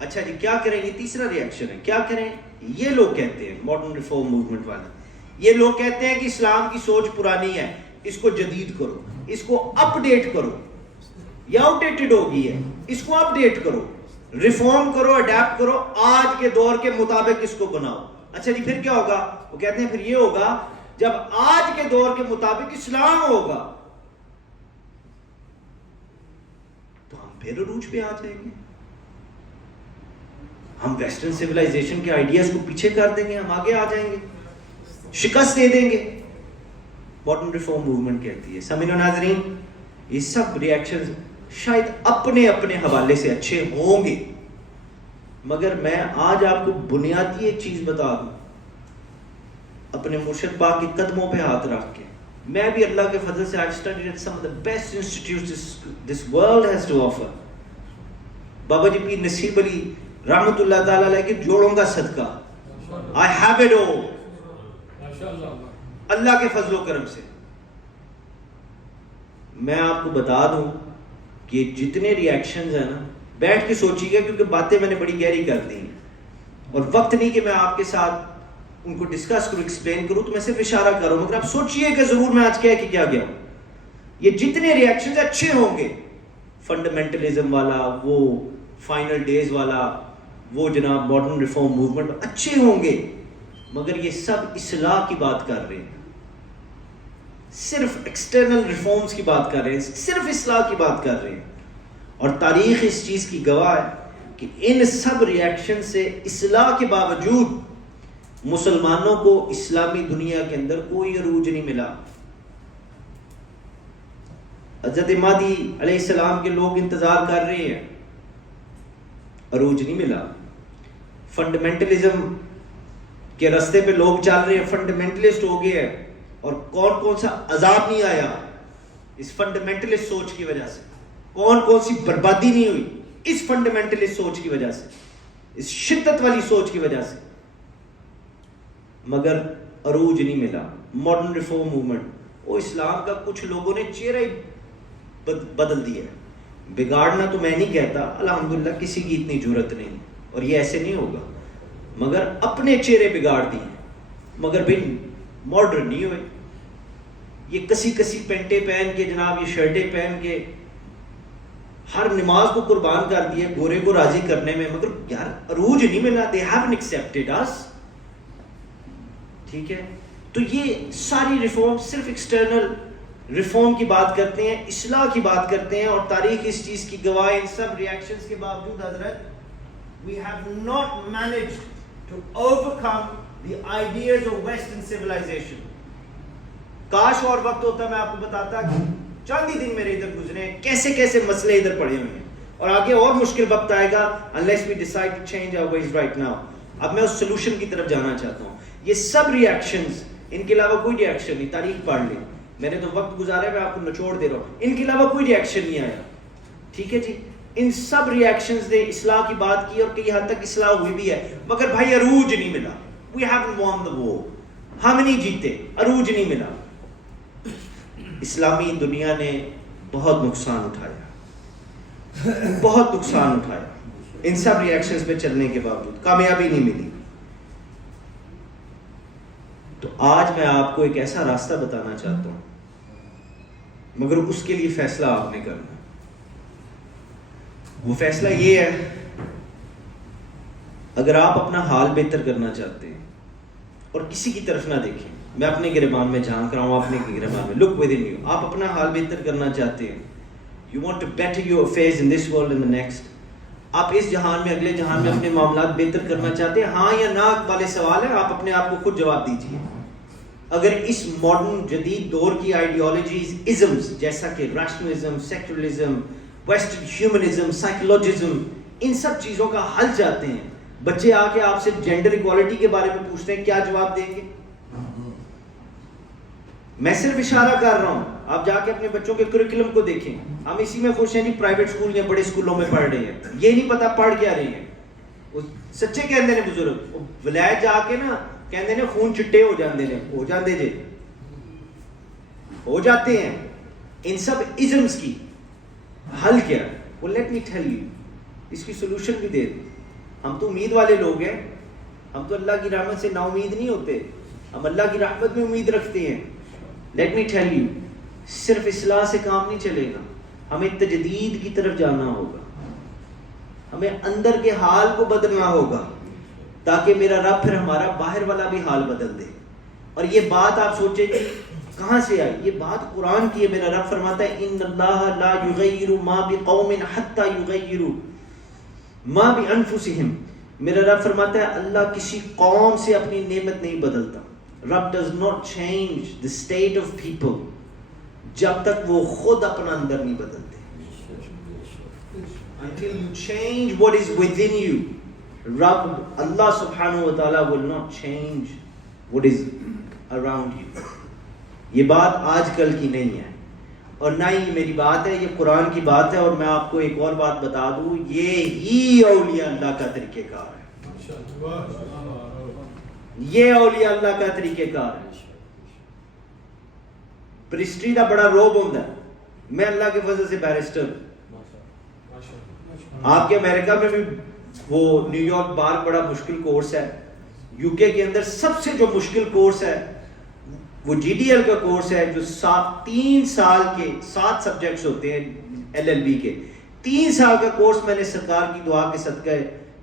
اچھا جی، کیا کریں؟ یہ تیسرا ری ایکشن ہے. کیا کریں؟ یہ لوگ کہتے ہیں ماڈرن ریفارم موومنٹ والے، یہ لوگ کہتے ہیں کہ اسلام کی سوچ پرانی ہے، اس کو جدید کرو، اس کو اپ ڈیٹ کرو. یہ آؤٹ ڈیٹڈ ہو گئی ہے، اس کو اپ ڈیٹ کرو، ریفارم کرو، اڈیپٹ کرو، آج کے دور کے مطابق اس کو بناؤ. اچھا جی، پھر کیا ہوگا؟ وہ کہتے ہیں پھر یہ ہوگا جب آج کے دور کے مطابق اسلام ہوگا تو ہم پھر عروج پہ آ جائیں گے، ہم ویسٹرن سیولائزیشن کے آئیڈیاز کو پیچھے کر دیں گے، ہم آگے آ جائیں گے، شکست دے دیں گے. ماڈرن ریفارم موومنٹ کہتی ہے. سامعین و ناظرین، یہ سب ری ایکشنز شاید اپنے اپنے حوالے سے اچھے ہوں گے، مگر میں آج آپ کو بنیادی ایک چیز بتا دوں، اپنے مرشد پاک کے قدموں پہ ہاتھ رکھ کے، میں بھی اللہ کے فضل سے I've studied at some of the best institutes this world has to offer. بابا جی پیر نصیب علی رحمت اللہ تعالیٰ علیہ کے جوڑوں کا صدقہ. I have it all. اللہ کے فضل و کرم سے. میں آپ کو بتا دوں کہ جتنے ریاکشنز ہیں نا, بیٹھ کے سوچیے گا, کیونکہ باتیں میں نے بڑی گہری کر دی ہیں اور وقت نہیں کہ میں آپ کے ساتھ ان کو ڈسکس کروں, ایکسپلین کروں, تو میں صرف اشارہ کروں, مگر آپ سوچیے کہ ضرور میں آج کہہ کے کیا گیا ہوں. یہ جتنے ریاکشنز اچھے ہوں گے, فنڈامنٹلزم والا, وہ فائنل ڈیز والا, وہ جناب ماڈرن ریفارم موومنٹ, اچھے ہوں گے, مگر یہ سب اصلاح کی بات کر رہے ہیں, صرف ایکسٹرنل ریفارمز کی بات کر رہے ہیں, صرف اصلاح کی بات کر رہے ہیں. اور تاریخ اس چیز کی گواہ ہے کہ ان سب ریاکشن سے اصلاح کے باوجود مسلمانوں کو اسلامی دنیا کے اندر کوئی عروج نہیں ملا. حضرت مہدی علیہ السلام کے لوگ انتظار کر رہے ہیں, عروج نہیں ملا. فنڈامنٹلزم کے راستے پہ لوگ چل رہے ہیں, فنڈامنٹلسٹ ہو گئے ہیں, اور کون کون سا عذاب نہیں آیا اس فنڈامنٹلسٹ سوچ کی وجہ سے, کون کون سی بربادی نہیں ہوئی اس فنڈامنٹلسٹ سوچ کی وجہ سے, اس شدت والی سوچ کی وجہ سے, مگر عروج نہیں ملا. ماڈرن ریفارم موومنٹ, وہ اسلام کا کچھ لوگوں نے چہرہ ہی بدل دیا ہے. بگاڑنا تو میں نہیں کہتا, الحمدللہ کسی کی اتنی جرت نہیں, اور یہ ایسے نہیں ہوگا, مگر اپنے چہرے بگاڑ دیے, مگر بھائی ماڈرن نہیں ہوئے. یہ کسی کسی پینٹیں پہن کے جناب, یہ شرٹیں پہن کے ہر نماز کو قربان کر دیا گورے کو راضی کرنے میں, مگر یار عروج نہیں ملا. they haven't accepted us. ٹھیک ہے, تو یہ ساری ریفارم صرف ایکسٹرنل ریفارم کی بات کرتے ہیں, اصلاح کی بات کرتے ہیں, اور تاریخ اس چیز کی گواہ ہے. ان سب ریاکشنز کے باوجود حضرت, we have not managed to overcome the ideas of Western civilization. کاش اور وقت ہوتا میں آپ کو بتاتا کہ چند ہی دن میرے ادھر گزرے ہیں, کیسے کیسے مسئلے ادھر پڑے ہوئے ہیں, اور آگے اور مشکل وقت آئے گا unless we decide to change our ways right now. اب میں اس سلوشن کی طرف جانا چاہتا ہوں. یہ سب ریاکشنز, ان کے علاوہ کوئی ریاکشن نہیں. تاریخ پڑھ لیں, میں نے تو وقت گزارا ہے, میں آپ کو نچوڑ دے رہا ہوں. ان کے علاوہ کوئی ریاکشن نہیں آیا. ٹھیک ہے جی, ان سب ریاکشنز نے اصلاح کی بات کی, اور کئی حد تک اصلاح ہوئی بھی ہے, مگر بھائی عروج نہیں ملا. We haven't won the war. ہم نہیں جیتے, عروج نہیں ملا. اسلامی دنیا نے بہت نقصان اٹھایا, بہت نقصان اٹھایا. ان سب ریاکشنز پہ چلنے کے باوجود کامیابی نہیں ملی. تو آج میں آپ کو ایک ایسا راستہ بتانا چاہتا ہوں, مگر اس کے لیے فیصلہ آپ نے کرنا. وہ فیصلہ یہ ہے, اگر آپ اپنا حال بہتر کرنا چاہتے ہیں اور کسی کی طرف نہ دیکھیں, میں اپنے گریبان میں جھانک رہا ہوں, اپنے گریبان میں, look within you. آپ اپنا حال بہتر کرنا چاہتے ہیں, you want to better your affairs in this world and the next. آپ اس جہان میں, اگلے جہان میں اپنے معاملات بہتر کرنا چاہتے ہیں, ہاں یا نہ والے سوال ہیں, آپ اپنے آپ کو خود جواب دیجیے. اگر اس ماڈرن جدید دور کی آئیڈیالوجیز, ازمز جیسا کہ ریشنلزم, سیکولرزم, ویسٹرن ہیومنزم, سائیکولوجزم, ان سب چیزوں کا حل چاہتے ہیں, بچے آ کے آپ سے جینڈر ایکوالٹی کے بارے میں پوچھتے ہیں, کیا جواب دیں گے؟ میں صرف اشارہ کر رہا ہوں, آپ جا کے اپنے بچوں کے کریکولم کو دیکھیں. ہم اسی میں خوش ہیں جی, پرائیویٹ اسکول یا بڑے اسکولوں میں پڑھ رہے ہیں, یہ نہیں پتا پڑھ کیا رہے ہیں. سچے کہندے نے بزرگ, ولایت جا کے نا کہندے نے خون چٹے ہو جاندے نے, ہو جاندے جے, ہو جاتے ہیں. ان سب ازمز کی حل کیا؟ وہ لیٹ می ٹیل یو, اس کی سولوشن بھی دے دیں. ہم تو امید والے لوگ ہیں, ہم تو اللہ کی رحمت سے نا امید نہیں ہوتے, ہم اللہ کی رحمت میں امید رکھتے ہیں. لیٹ می ٹیل یو, صرف اصلاح سے کام نہیں چلے گا, ہمیں تجدید کی طرف جانا ہوگا, ہمیں اندر کے حال کو بدلنا ہوگا, تاکہ میرا رب پھر ہمارا باہر والا بھی حال بدل دے. اور یہ بات آپ سوچیں کہ کہاں سے آئی؟ یہ بات قرآن کی ہے. میرا رب فرماتا ہے ان اللہ لا یغیر ما بقوم حتی یغیروا ما بانفسہم. میرا رب فرماتا ہے اللہ کسی قوم سے اپنی نعمت نہیں بدلتا. رب does not change the state of people جب تک وہ خود اپنا اندر نہیں بدلتے. Until you change what is within you, رب اللہ سبحانہ وتعالی will not change what is around you. یہ بات آج کل کی نہیں ہے. اور نہ ہی میری بات ہے، یہ قرآن کی بات ہے. اور میں آپ کو ایک اور بات بتا دوں، یہ ہی اولیاء اللہ کا طریقہ کار ہے. یہ اولیاء اللہ کا طریقہ کار ہے. برسٹری کا بڑا روب ہوتا ہے. میں اللہ کے فضل سے بیرسٹر ہوں. آپ کے امریکہ میں بھی وہ نیو یارک بار بڑا مشکل کورس ہے. یو کے اندر سب سے جو مشکل کورس ہے وہ جی ڈی ایل کا کورس ہے، جو 3 سال کے 7 سبجیکٹس ہوتے ہیں ایل ایل بی کے. 3 سال کا کورس میں نے سرکار کی دعا کے صدقہ،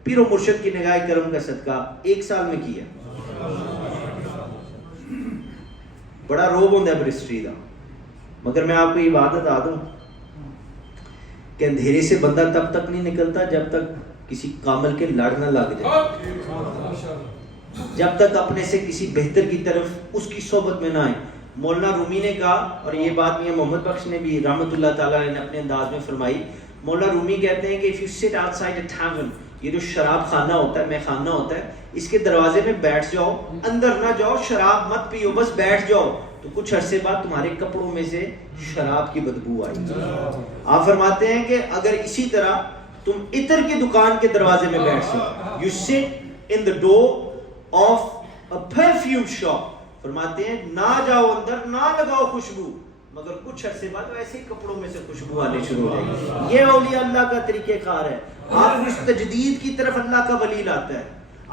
پیر و مرشد کی نگاہ کرم کا صدقہ 1 سال میں کیا. بڑا روب ہوتا ہے برسٹری کا. مگر میں آپ کو یہ بات بتا دوں کہ اندھیرے سے بندہ تب تک نہیں نکلتا جب تک کسی کامل کے لڑ نہ لگ جائے، جب تک اپنے سے کسی بہتر کی طرف اس کی صحبت میں نہ آئے. مولانا رومی نے کہا، اور یہ بات میاں محمد بخش نے بھی رحمۃ اللہ تعالیٰ نے اپنے انداز میں فرمائی. مولانا رومی کہتے ہیں کہ if you sit outside a tavern، یہ جو شراب خانہ ہوتا ہے، میں خانہ ہوتا ہے، اس کے دروازے میں بیٹھ جاؤ، اندر نہ جاؤ، شراب مت پیو، بس بیٹھ جاؤ، تو کچھ عرصے بعد تمہارے کپڑوں میں سے شراب کی بدبو آئی. آپ فرماتے ہیں کہ اگر اسی طرح تم عطر کی دکان کے دروازے میں بیٹھ جاؤ، you sit in the door of a perfume shop، فرماتے ہیں نہ جاؤ اندر، نہ لگاؤ خوشبو، مگر کچھ عرصے بعد ویسے ہی کپڑوں میں سے خوشبو آنی شروع ہو جائے گی. یہ اولیاء اللہ کا طریقہ کار ہے. آپ کو اس تجدید کی طرف اللہ کا ولی لاتا ہے،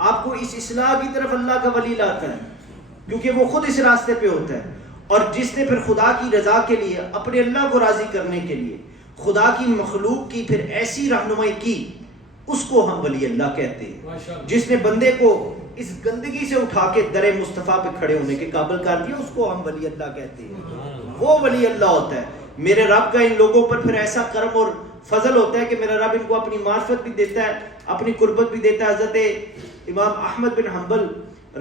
آپ کو اس اصلاح کی طرف اللہ کا ولی لاتا ہے، کیونکہ وہ خود اس راستے پہ ہوتا ہے. اور جس نے پھر خدا کی رضا کے لیے، اپنے اللہ کو راضی کرنے کے لیے خدا کی مخلوق کی پھر ایسی رہنمائی کی، اس کو ہم ولی اللہ کہتے ہیں. جس نے بندے کو اس گندگی سے اٹھا کے در مصطفیٰ پہ کھڑے ہونے کے قابل کر دیا، اس کو ہم ولی اللہ کہتے ہیں. وہ ولی اللہ ہوتا ہے. میرے رب کا ان لوگوں پر پھر ایسا کرم اور فضل ہوتا ہے کہ میرا رب ان کو اپنی معرفت بھی دیتا ہے، اپنی قربت بھی دیتا ہے. حضرت امام احمد بن حنبل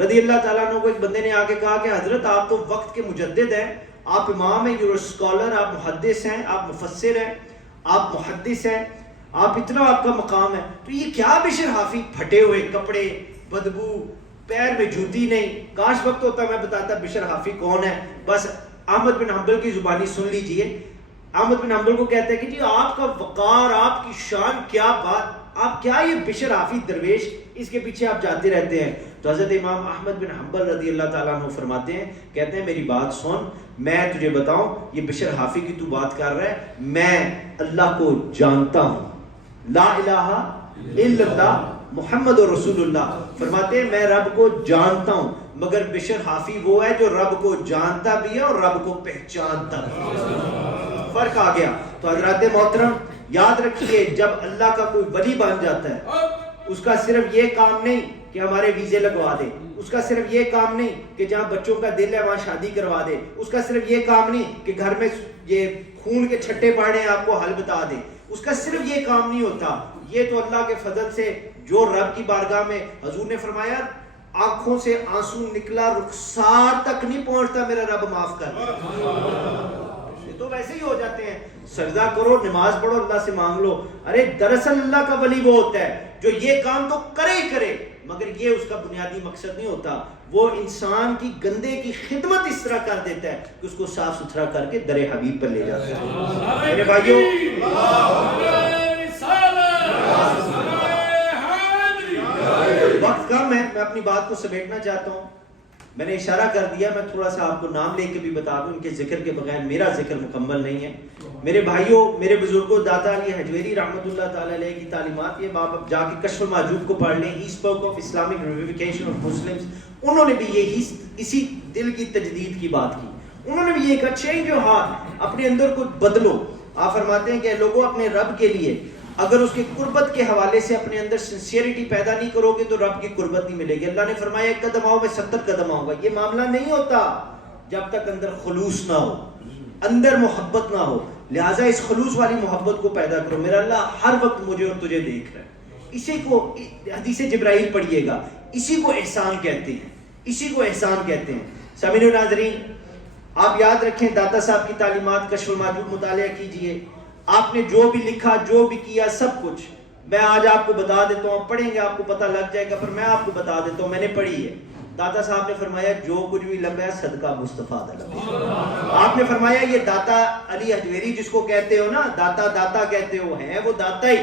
رضی اللہ تعالیٰ عنہ کو ایک بندے نے آ کے کہا کہ حضرت آپ تو وقت کے مجدد ہیں، آپ امام ہیں، یو اسکالر، آپ محدث ہیں، آپ مفسر ہیں، آپ محدث ہیں، آپ اتنا آپ کا مقام ہے، تو یہ کیا بشر حافی، پھٹے ہوئے کپڑے، بدبو، پیر میں جوتی نہیں. کاش وقت ہوتا میں بتاتا بشر حافی کون ہے. بس احمد بن حنبل کی زبانی سن لیجئے. احمد بن حنبل کو کہتے ہیں کہ جی آپ کا وقار، آپ کی شان، کیا بات، آپ کیا یہ بشر حافی درویش، اس کے پیچھے آپ جاتے رہتے ہیں. تو حضرت امام احمد بن حنبل رضی اللہ تعالیٰ عنہ فرماتے ہیں، کہتے ہیں میری بات سن، میں تجھے بتاؤں، یہ بشر حافی کی تو بات کر رہا ہے، میں اللہ کو جانتا ہوں، لا الہ الا اللہ محمد رسول اللہ. فرماتے ہیں میں رب کو جانتا ہوں، مگر بشر حافی وہ ہے جو رب کو جانتا بھی ہے اور رب کو پہچانتا بھی ہے. فرق آ گیا. تو حضرات محترم یاد رکھیے، جب اللہ کا کوئی ولی بن جاتا ہے، اس کا صرف یہ کام نہیں کہ ہمارے ویزے لگوا دے، اس کا صرف یہ کام نہیں کہ جہاں بچوں کا دل ہے وہاں شادی کروا دے، اس کا صرف یہ کام نہیں کہ گھر میں یہ خون کے چھٹے پاڑے ہیں آپ کو حل بتا دے، اس کا صرف یہ کام نہیں ہوتا. یہ تو اللہ کے فضل سے جو رب کی بارگاہ میں حضور نے فرمایا آنکھوں سے آنسو نکلا رخسار تک نہیں پہنچتا، میرا رب معاف کر دے. یہ تو ویسے ہی ہو جاتے ہیں، سجدہ کرو، نماز پڑھو، اللہ سے مانگ لو. ارے دراصل اللہ کا ولی وہ ہوتا ہے جو یہ کام تو کرے ہی کرے، مگر یہ اس کا بنیادی مقصد نہیں ہوتا. وہ انسان کی گندے کی خدمت اس طرح کر دیتا ہے کہ اس کو صاف ستھرا کر کے در حبیب پر لے جاتا ہے. میرے بھائیوں، وقت کم ہے، میں اپنی بات کو سمیٹنا چاہتا ہوں. میں نے اشارہ کر دیا، میں تھوڑا سا آپ کو نام لے کے بھی بتا دوں، ان کے ذکر کے بغیر میرا ذکر مکمل نہیں ہے. میرے بھائیوں، میرے بزرگوں، داتا علی حجویری رحمۃ اللہ تعالیٰ علیہ کی تعلیمات، یہ آپ جا کے کشف المحجوب کو پڑھ لیں. He spoke of Islamic revivification of Muslims. انہوں نے بھی یہی اسی دل کی تجدید کی بات کی. انہوں نے بھی یہ کہا چینج یور ہارٹ، اپنے اندر کو بدلو. آپ فرماتے ہیں کہ لوگوں اپنے رب کے لیے اگر اس کے قربت کے حوالے سے اپنے اندر سنسیئرٹی پیدا نہیں کرو گے تو رب کی قربت نہیں ملے گی. اللہ نے فرمایا 1 قدم آؤ میں 70 قدم آؤں گا. یہ معاملہ نہیں ہوتا جب تک اندر خلوص نہ ہو، اندر محبت نہ ہو. لہٰذا اس خلوص والی محبت کو پیدا کرو. میرا اللہ ہر وقت مجھے اور تجھے دیکھ رہا ہے. اسی کو حدیث جبرائیل پڑھیے گا، اسی کو احسان کہتے ہیں، اسی کو احسان کہتے ہیں. سامعین و ناظرین، آپ یاد رکھیں داتا صاحب کی تعلیمات، کشف المحجوب مطالعہ کیجئے. آپ نے جو بھی لکھا، جو بھی کیا، سب کچھ میں آج آپ کو بتا دیتا ہوں. پڑھیں گے آپ کو پتہ لگ جائے گا، پر میں آپ کو بتا دیتا ہوں. میں نے پڑھی ہے داتا صاحب نے فرمایا جو کچھ بھی لبا ہے صدقہ مصطفیٰ دا لبا. آپ نے فرمایا یہ داتا علی حجویری جس کو کہتے ہو نا, داتا داتا کہتے ہو, ہے وہ داتا ہی,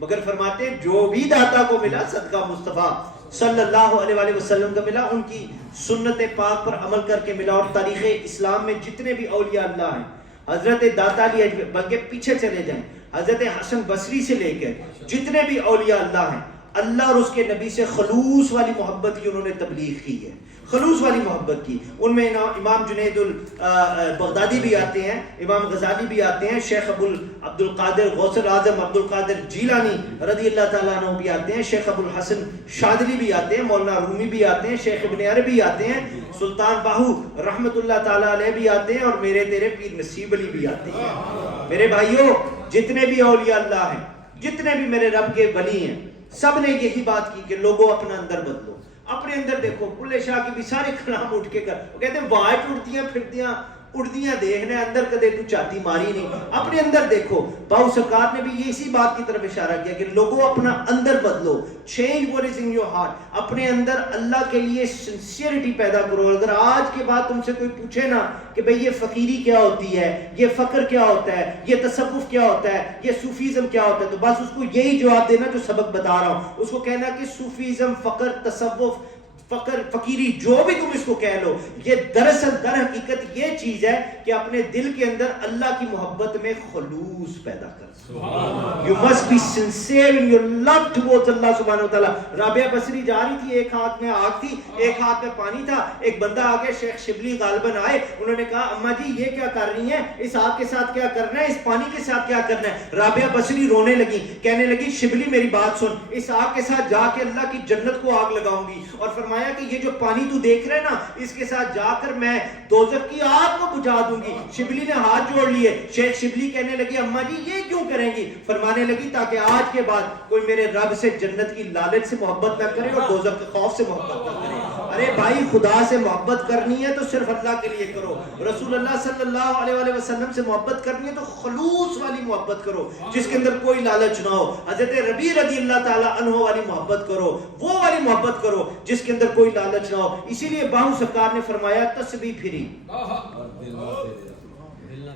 مگر فرماتے ہیں جو بھی داتا کو ملا صدقہ مصطفیٰ صلی اللہ علیہ وآلہ وسلم کا ملا, ان کی سنت پاک پر عمل کر کے ملا. اور تاریخ اسلام میں جتنے بھی اولیاء اللہ ہیں, حضرت داتا علی حجویری, بلکہ پیچھے چلے جائیں, حضرت حسن بصری سے لے کر جتنے بھی اولیاء اللہ ہیں, اللہ اور اس کے نبی سے خلوص والی محبت کی انہوں نے تبلیغ کی ہے, خلوص والی محبت کی. ان میں امام جنید البغدادی بھی آتے ہیں, امام غزالی بھی آتے ہیں, شیخ عبد القادر غوث الاعظم عبد القادر جیلانی رضی اللہ تعالیٰ عنہ بھی آتے ہیں, شیخ ابو الحسن شاذلی بھی آتے ہیں, مولانا رومی بھی آتے ہیں, شیخ ابن عربی آتے ہیں, سلطان باہو رحمت اللہ تعالیٰ علیہ بھی آتے ہیں, اور میرے تیرے پیر نصیب علی بھی آتے ہیں. میرے بھائیوں, جتنے بھی اولیاء اللہ ہیں, جتنے بھی میرے رب کے ولی ہیں, سب نے یہی بات کی کہ لوگوں اپنا اندر بدلو, اپنے اندر دیکھو. بلے شاہ کی بھی سارے کلام اٹھ کے کر, وہ کہتے ہیں واٹ اڑتیاں پھرتیاں اڑتیاں دیکھنا, اندر کدے تو چاتی ماری نہیں, اپنے اندر دیکھو. باؤ سرکار نے بھی اسی بات کی طرف اشارہ کیا کہ لوگوں اپنا اندر بدلو, change what is in your heart, اپنے اندر اللہ کے لیے سنسیئرٹی پیدا کرو. اگر آج کے بعد تم سے کوئی پوچھے نا کہ بھئی یہ فقیری کیا ہوتی ہے, یہ فقر کیا ہوتا ہے, یہ تصوف کیا ہوتا ہے, یہ صوفیزم کیا ہوتا ہے, تو بس اس کو یہی جواب دینا جو سبق بتا رہا ہوں. اس کو کہنا کہ صوفیزم, فقر, تصوف, فقر, فقیری, جو بھی تم اس کو کہہ لو, یہ دراصل در حقیقت یہ چیز ہے کہ اپنے دل کے اندر اللہ کی محبت میں خلوص پیدا کر. You must be sincere in your love towards Allah subhanahu wa ta'ala. Rabia بصری جا رہی تھی, ایک ہاتھ میں آگ تھی, ایک ہاتھ میں پانی تھا. ایک بندہ آگے شیخ شبلی غالباً آئے, انہوں نے کہا اماں جی یہ کیا کر رہی ہیں, اس آگ کے ساتھ کیا کرنا ہے, اس پانی کے ساتھ کیا کرنا ہے. رابعہ بصری رونے لگی, کہنے لگی شبلی میری بات سن, اس آگ کے ساتھ جا کے اللہ کی جنت کو آگ لگاؤں گی. اور فرمایا کہ یہ جو پانی تو دیکھ رہے نا, اس کے ساتھ جا کر میں دوزخ کی آگ کو بجھا دوں گی. شبلی نے ہاتھ جوڑ لیے. شیخ شبلی کہنے لگی اماں جی یہ کیوں کریں گی. فرمانے لگی تاکہ آج کے بعد کوئی میرے رب سے جنت کی لالچ سے محبت نہ کرے اور دوزخ کے خوف سے محبت نہ کرے. ارے بھائی, خدا سے محبت کرنی ہے تو صرف اللہ کے لیے کرو. رسول اللہ صلی اللہ علیہ وآلہ وسلم سے محبت کرنی ہے تو خلوص والی محبت کرو, جس کے اندر کوئی لالچ نہ ہو. حضرت ربیع رضی اللہ تعالیٰ عنہ والی محبت کرو, وہ والی محبت کرو جس کے اندر کوئی لالچ نہ ہو. اسی لیے باہو سرکار نے فرمایا تسبیح پھری,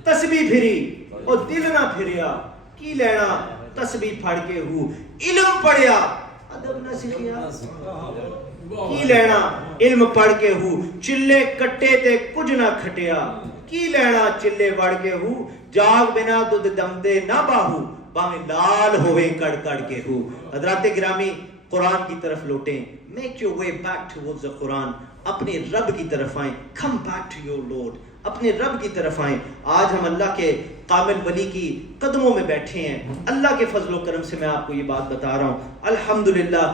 تسبیح پھری اور دل نہ پھریا, کی لینا تسبیح پھڑ کے ہو, علم پڑھیا ادب نہ سکھیا. کی لینا علم پڑھ کے ہو, چلے کٹے تے کچھ نہ کھٹیا. کی لینا چلے وڑ کے ہو, جاگ بنا دودھ دم دے نہ باہو, باہیں لال ہوئے کڑ کڑ کے ہو. حضرات گرامی, قرآن کی طرف لوٹیں. Make your way back towards the Quran. اپنے رب کی طرف آئیں. Come back to your Lord. اپنے رب کی طرف آئیں. آج ہم اللہ کے کامل ولی کی قدموں میں بیٹھے ہیں. اللہ کے فضل و کرم سے میں آپ کو یہ بات بتا رہا ہوں, الحمدللہ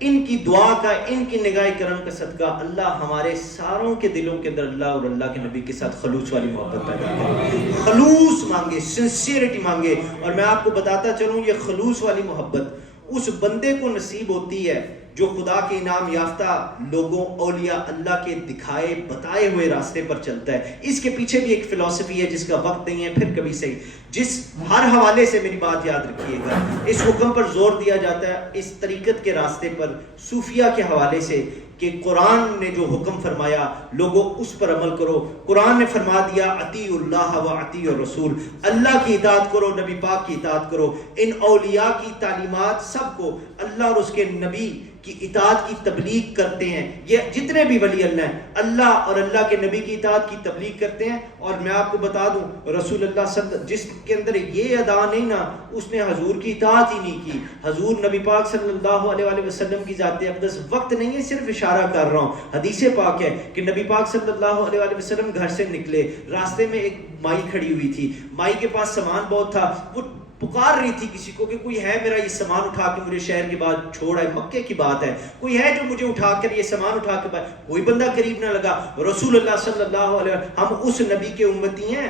ان کی دعا کا, ان کی نگاہ کرم کا صدقہ اللہ ہمارے ساروں کے دلوں کے اندر اللہ اور اللہ کے نبی کے ساتھ خلوص والی محبت پیدا کرے. خلوص مانگے, سنسیئرٹی مانگے. اور میں آپ کو بتاتا چلوں, یہ خلوص والی محبت اس بندے کو نصیب ہوتی ہے جو خدا کے انعام یافتہ لوگوں, اولیاء اللہ کے دکھائے بتائے ہوئے راستے پر چلتا ہے. اس کے پیچھے بھی ایک فلسفی ہے جس کا وقت نہیں ہے پھر کبھی صحیح. جس ہر حوالے سے میری بات یاد رکھیے گا, اس حکم پر زور دیا جاتا ہے, اس طریقت کے راستے پر صوفیہ کے حوالے سے, کہ قرآن نے جو حکم فرمایا لوگوں اس پر عمل کرو. قرآن نے فرما دیا اطیعوا اللہ و اطیعوا الرسول, اللہ کی اطاعت کرو, نبی پاک کی اطاعت کرو. ان اولیاء کی تعلیمات سب کو اللہ اور اس کے نبی کی اطاعت کی تبلیغ کرتے ہیں. یہ جتنے بھی ولی اللہ ہیں اللہ اور اللہ کے نبی کی اطاعت کی تبلیغ کرتے ہیں. اور میں آپ کو بتا دوں, رسول اللہ جس کے اندر یہ ادا نہیں نا, اس نے حضور کی اطاعت ہی نہیں کی. حضور نبی پاک صلی اللہ علیہ وآلہ وسلم کی ذات اقدس, وقت نہیں ہے صرف اشارہ کر رہا ہوں, حدیث پاک ہے کہ نبی پاک صلی اللہ علیہ وآلہ وسلم گھر سے نکلے, راستے میں ایک مائی کھڑی ہوئی تھی. مائی کے پاس سامان بہت تھا, وہ پکار رہی تھی کسی کو کہ کوئی ہے میرا یہ سامان اٹھا کے مجھے شہر کے بعد چھوڑ آئے, مکے کی بات ہے, کوئی ہے جو مجھے اٹھا کر یہ سامان اٹھا کے بعد. کوئی بندہ قریب نہ لگا. رسول اللہ صلی اللہ علیہ وسلم, ہم اس نبی کے امتی ہیں,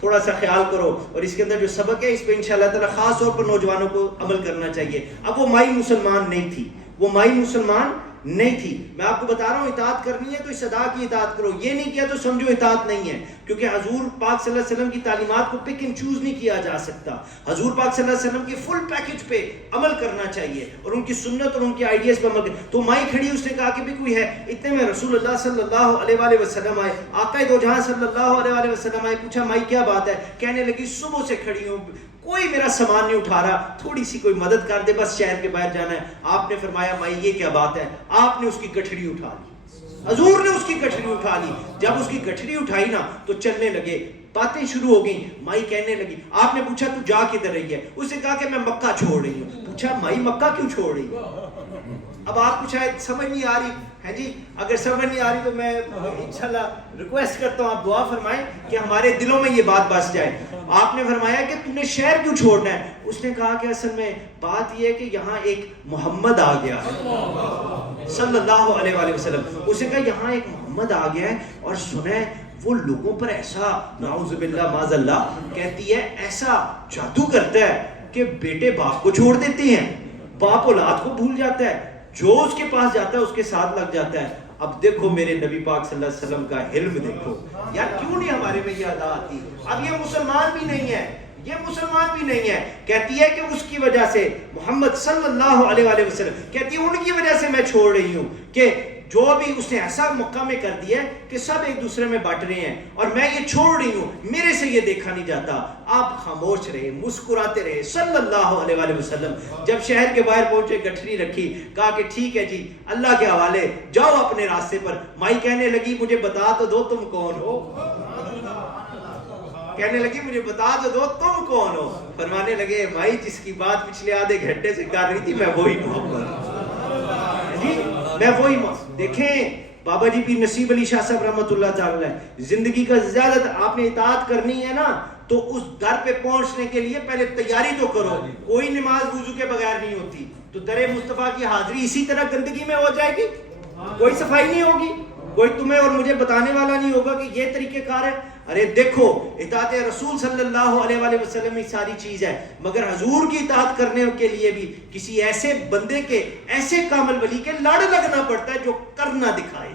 تھوڑا سا خیال کرو. اور اس کے اندر جو سبق ہے اس پہ انشاءاللہ تعالی خاص طور پر نوجوانوں کو عمل کرنا چاہیے. اب وہ مائی مسلمان نہیں تھی, وہ مائی مسلمان نہیں تھی. میں آپ کو بتا رہا ہوں اطاعت کرنی ہے تو اس ادا کی اطاعت کرو, یہ نہیں کیا تو سمجھو اطاعت نہیں ہے, کیونکہ حضور پاک صلی اللہ علیہ وسلم کی تعلیمات کو پک اینڈ چوز نہیں کیا جا سکتا. حضور پاک صلی اللہ علیہ وسلم کے فل پیکج پہ عمل کرنا چاہیے اور ان کی سنت اور ان کی آئیڈیاز پہ عمل کرنا. تو مائی کھڑی, اس نے کہا کہ بھی کوئی ہے, اتنے میں رسول اللہ صلی اللہ علیہ وآلہ وسلم آئے, آقا دو جہاں صلی اللہ علیہ وآلہ وسلم آئے. پوچھا مائی کیا بات ہے؟ کہنے لگی صبح سے کھڑی ہوں, کوئی میرا سامان نہیں اٹھا رہا, تھوڑی سی کوئی مدد کر دے, بس شہر کے باہر جانا ہے. آپ نے فرمایا مائی یہ کیا بات ہے؟ آپ نے اس کی گٹھڑی اٹھا لی, حضور نے اس کی گٹھڑی اٹھا لی. جب اس کی گٹھڑی اٹھائی نا تو چلنے لگے, باتیں شروع ہو گئیں. مائی کہنے لگی, آپ نے پوچھا تو جا کدھر رہی ہے؟ اس نے کہا کہ میں مکہ چھوڑ رہی ہوں. پوچھا مائی مکہ کیوں چھوڑ رہی ہوں؟ اب آپ کو شاید سمجھ نہیں آ رہی ہے جی, اگر سمجھ نہیں آ رہی تو میں انشاءاللہ ریکویسٹ کرتا ہوں آپ دعا فرمائیں کہ ہمارے دلوں میں یہ بات بس جائے. آپ نے فرمایا کہ تم نے شہر کیوں چھوڑنا ہے؟ اس نے کہا کہ اصل میں بات یہ ہے کہ یہاں ایک محمد آ گیا ہے صلی اللہ علیہ وآلہ وسلم. اس نے کہا یہاں ایک محمد آ گیا ہے اور سنیں وہ لوگوں پر ایسا نعوذ باللہ معاذ اللہ کہتی ہے ایسا جادو کرتا ہے کہ بیٹے باپ کو چھوڑ دیتے ہیں, باپ اولاد کو بھول جاتا ہے, جو اس کے پاس جاتا ہے اس کے ساتھ لگ جاتا ہے. اب دیکھو میرے نبی پاک صلی اللہ علیہ وسلم کا حلم دیکھو یار, کیوں نہیں ہمارے میں یہ ادا آتی؟ اب یہ مسلمان بھی نہیں ہے, یہ مسلمان بھی نہیں ہے. کہتی ہے کہ اس کی وجہ سے محمد صلی اللہ علیہ وآلہ وسلم, کہتی ہے ان کی وجہ سے میں چھوڑ رہی ہوں کہ جو بھی اس نے ایسا مکہ میں کر دیا ہے کہ سب ایک دوسرے میں بٹ رہے ہیں اور میں یہ چھوڑ رہی ہوں, میرے سے یہ دیکھا نہیں جاتا. آپ خاموش رہے, مسکراتے رہے صلی اللہ علیہ وآلہ وسلم. جب شہر کے باہر پہنچے گٹھڑی رکھی, کہا کہ ٹھیک ہے جی اللہ کے حوالے, جاؤ اپنے راستے پر. مائی کہنے لگی مجھے بتا تو دو تم کون ہو, کہنے لگی مجھے بتا تو دو تم کون ہو. فرمانے لگے مائی جس کی بات پچھلے آدھے گھنٹے سے کر رہی تھی میں وہی محمد, میں وہی. دیکھیں بابا جی پیر نصیب علی شاہ صاحب رحمۃ اللہ تعالی زندگی کا زیادہ آپ نے اطاعت کرنی ہے نا تو اس در پہ پہنچنے کے لیے پہلے تیاری تو کرو. کوئی نماز وضو کے بغیر نہیں ہوتی, تو در مصطفیٰ کی حاضری اسی طرح گندگی میں ہو جائے گی, کوئی صفائی نہیں ہوگی, کوئی تمہیں اور مجھے بتانے والا نہیں ہوگا کہ یہ طریقہ کار ہے. ارے دیکھو اطاعت رسول صلی اللہ علیہ وآلہ وسلم یہ ساری چیز ہے, مگر حضور کی اطاعت کرنے کے لیے بھی کسی ایسے بندے کے, ایسے کامل ولی کے لڑ لگنا پڑتا ہے جو کرنا دکھائے,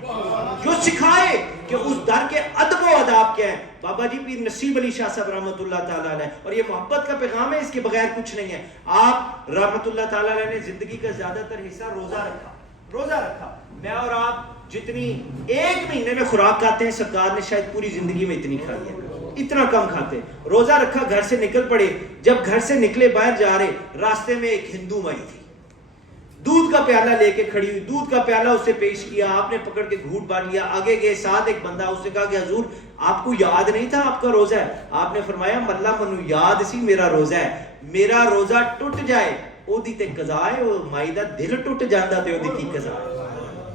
جو سکھائے کہ اس در کے ادب و آداب کیا ہے. بابا جی پیر نصیب علی شاہ صاحب رحمۃ اللہ تعالیٰ علیہ, اور یہ محبت کا پیغام ہے, اس کے بغیر کچھ نہیں ہے. آپ رحمۃ اللہ تعالیٰ علیہ نے زندگی کا زیادہ تر حصہ روزہ رکھا, روزہ رکھا. میں اور آپ جتنی ایک مہینے میں خوراک کھاتے ہیں سرکار نے شاید پوری زندگی میں اتنی کھائی ہے, اتنا کم کھاتے. روزہ رکھا, گھر سے نکل پڑے. جب گھر سے نکلے باہر جا رہے, راستے میں ایک ہندو مائی تھی, دودھ کا پیالہ لے کے کھڑی ہوئی, دودھ کا پیالہ اسے پیش کیا, آپ نے پکڑ کے گھونٹ بھر لیا. آگے گئے, ساتھ ایک بندہ, اس نے کہا کہ حضور آپ کو یاد نہیں تھا آپ کا روزہ ہے؟ آپ نے فرمایا ملا منو یاد سی میرا روزہ ہے, میرا روزہ ٹوٹ جائے او دی تے قضا ہے, او مائی دا دل ٹوٹ جاندا تے او دی کی قضا ہے.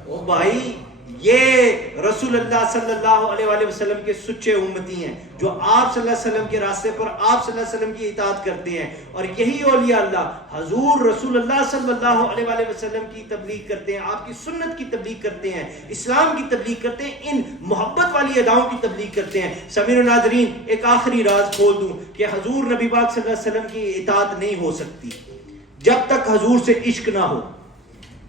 او بھائی یہ رسول اللہ صلی اللہ علیہ وآلہ وسلم کے سچے امتی ہیں جو آپ صلی اللہ علیہ وسلم کے راستے پر آپ صلی اللہ علیہ وسلم کی اطاعت کرتے ہیں. اور یہی اولیاء اللہ حضور رسول اللہ صلی اللہ علیہ وآلہ وسلم کی تبلیغ کرتے ہیں, آپ کی سنت کی تبلیغ کرتے ہیں, اسلام کی تبلیغ کرتے ہیں, ان محبت والی اداؤں کی تبلیغ کرتے ہیں. سمیر و ناظرین ایک آخری راز کھول دوں کہ حضور نبی پاک صلی اللہ علیہ وسلم کی اطاعت نہیں ہو سکتی جب تک حضور سے عشق نہ ہو,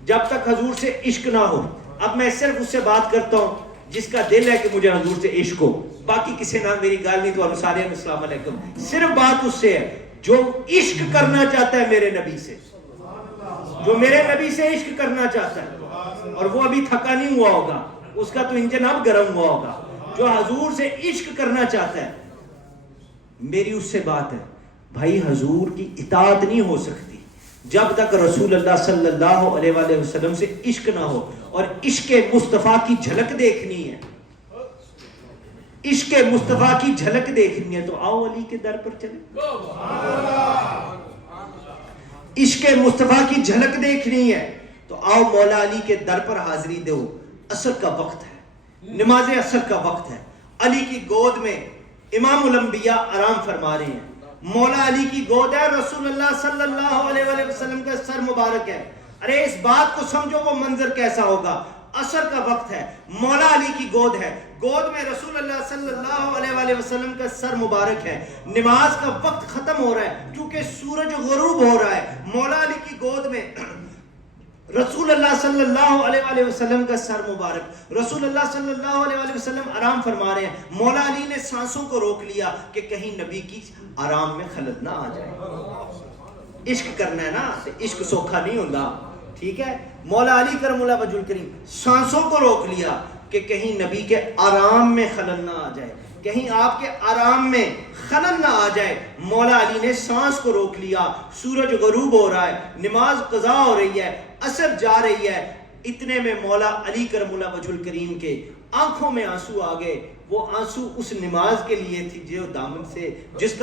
جب تک حضور سے عشق نہ ہو. اب میں صرف اس سے بات کرتا ہوں جس کا دل ہے کہ مجھے حضور سے عشق ہو, باقی کسی نہ میری گال نہیں. تو سارے السلام علیکم. صرف بات اس سے ہے جو عشق کرنا چاہتا ہے میرے نبی سے, جو میرے نبی سے عشق کرنا چاہتا ہے, اور وہ ابھی تھکا نہیں ہوا ہوگا, اس کا تو انجن اب گرم ہوا ہوگا. جو حضور سے عشق کرنا چاہتا ہے, میری اس سے بات ہے بھائی حضور کی اطاعت نہیں ہو سکتی جب تک رسول اللہ صلی اللہ علیہ وآلہ وسلم سے عشق نہ ہو. اور عشق مصطفیٰ کی جھلک دیکھنی ہے, عشق مصطفیٰ کی جھلک دیکھنی ہے تو آؤ علی کے در پر چلے. عشق مصطفیٰ کی جھلک دیکھنی ہے تو آؤ مولا علی کے در پر حاضری دو. عصر کا وقت ہے, نماز عصر کا وقت ہے. علی کی گود میں امام الانبیاء آرام فرما رہے ہیں, مولا علی کی گود ہے, رسول اللہ صلی اللہ علیہ وآلہ وسلم کا سر مبارک ہے. ارے اس بات کو سمجھو وہ منظر کیسا ہوگا. عصر کا وقت ہے, مولا علی کی گود ہے, گود میں رسول اللہ صلی اللہ علیہ وآلہ وسلم کا سر مبارک ہے. نماز کا وقت ختم ہو رہا ہے کیونکہ سورج غروب ہو رہا ہے. مولا علی کی گود میں رسول اللہ صلی اللہ علیہ وآلہ وسلم کا سر مبارک، رسول اللہ صلی اللہ علیہ وآلہ وسلم آرام فرما رہے ہیں، مولا علی نے سانسوں کو روک لیا کہ کہیں نبی کی آرام میں خلل نہ آ جائے۔ عشق کرنا ہے نا، عشق سوکھا نہیں ہوتا، ٹھیک ہے؟ مولا علی کرم اللہ وجہ الکریم سانسوں کو روک لیا کہ کہیں نبی کے آرام میں خلل نہ آ جائے، کہیں آپ کے آرام میں خلل نہ آ جائے۔ مولا علی نے سانس کو روک لیا، سورج غروب ہو رہا ہے، نماز قضا ہو رہی ہے، عصر جا رہی ہے، اتنے میں مولا علی کرم اللہ وجہ الکریم کے آنکھوں میں آنسو آ گئے۔ وہ آنسو اس نماز کے لیے تھی جو دامن سے جس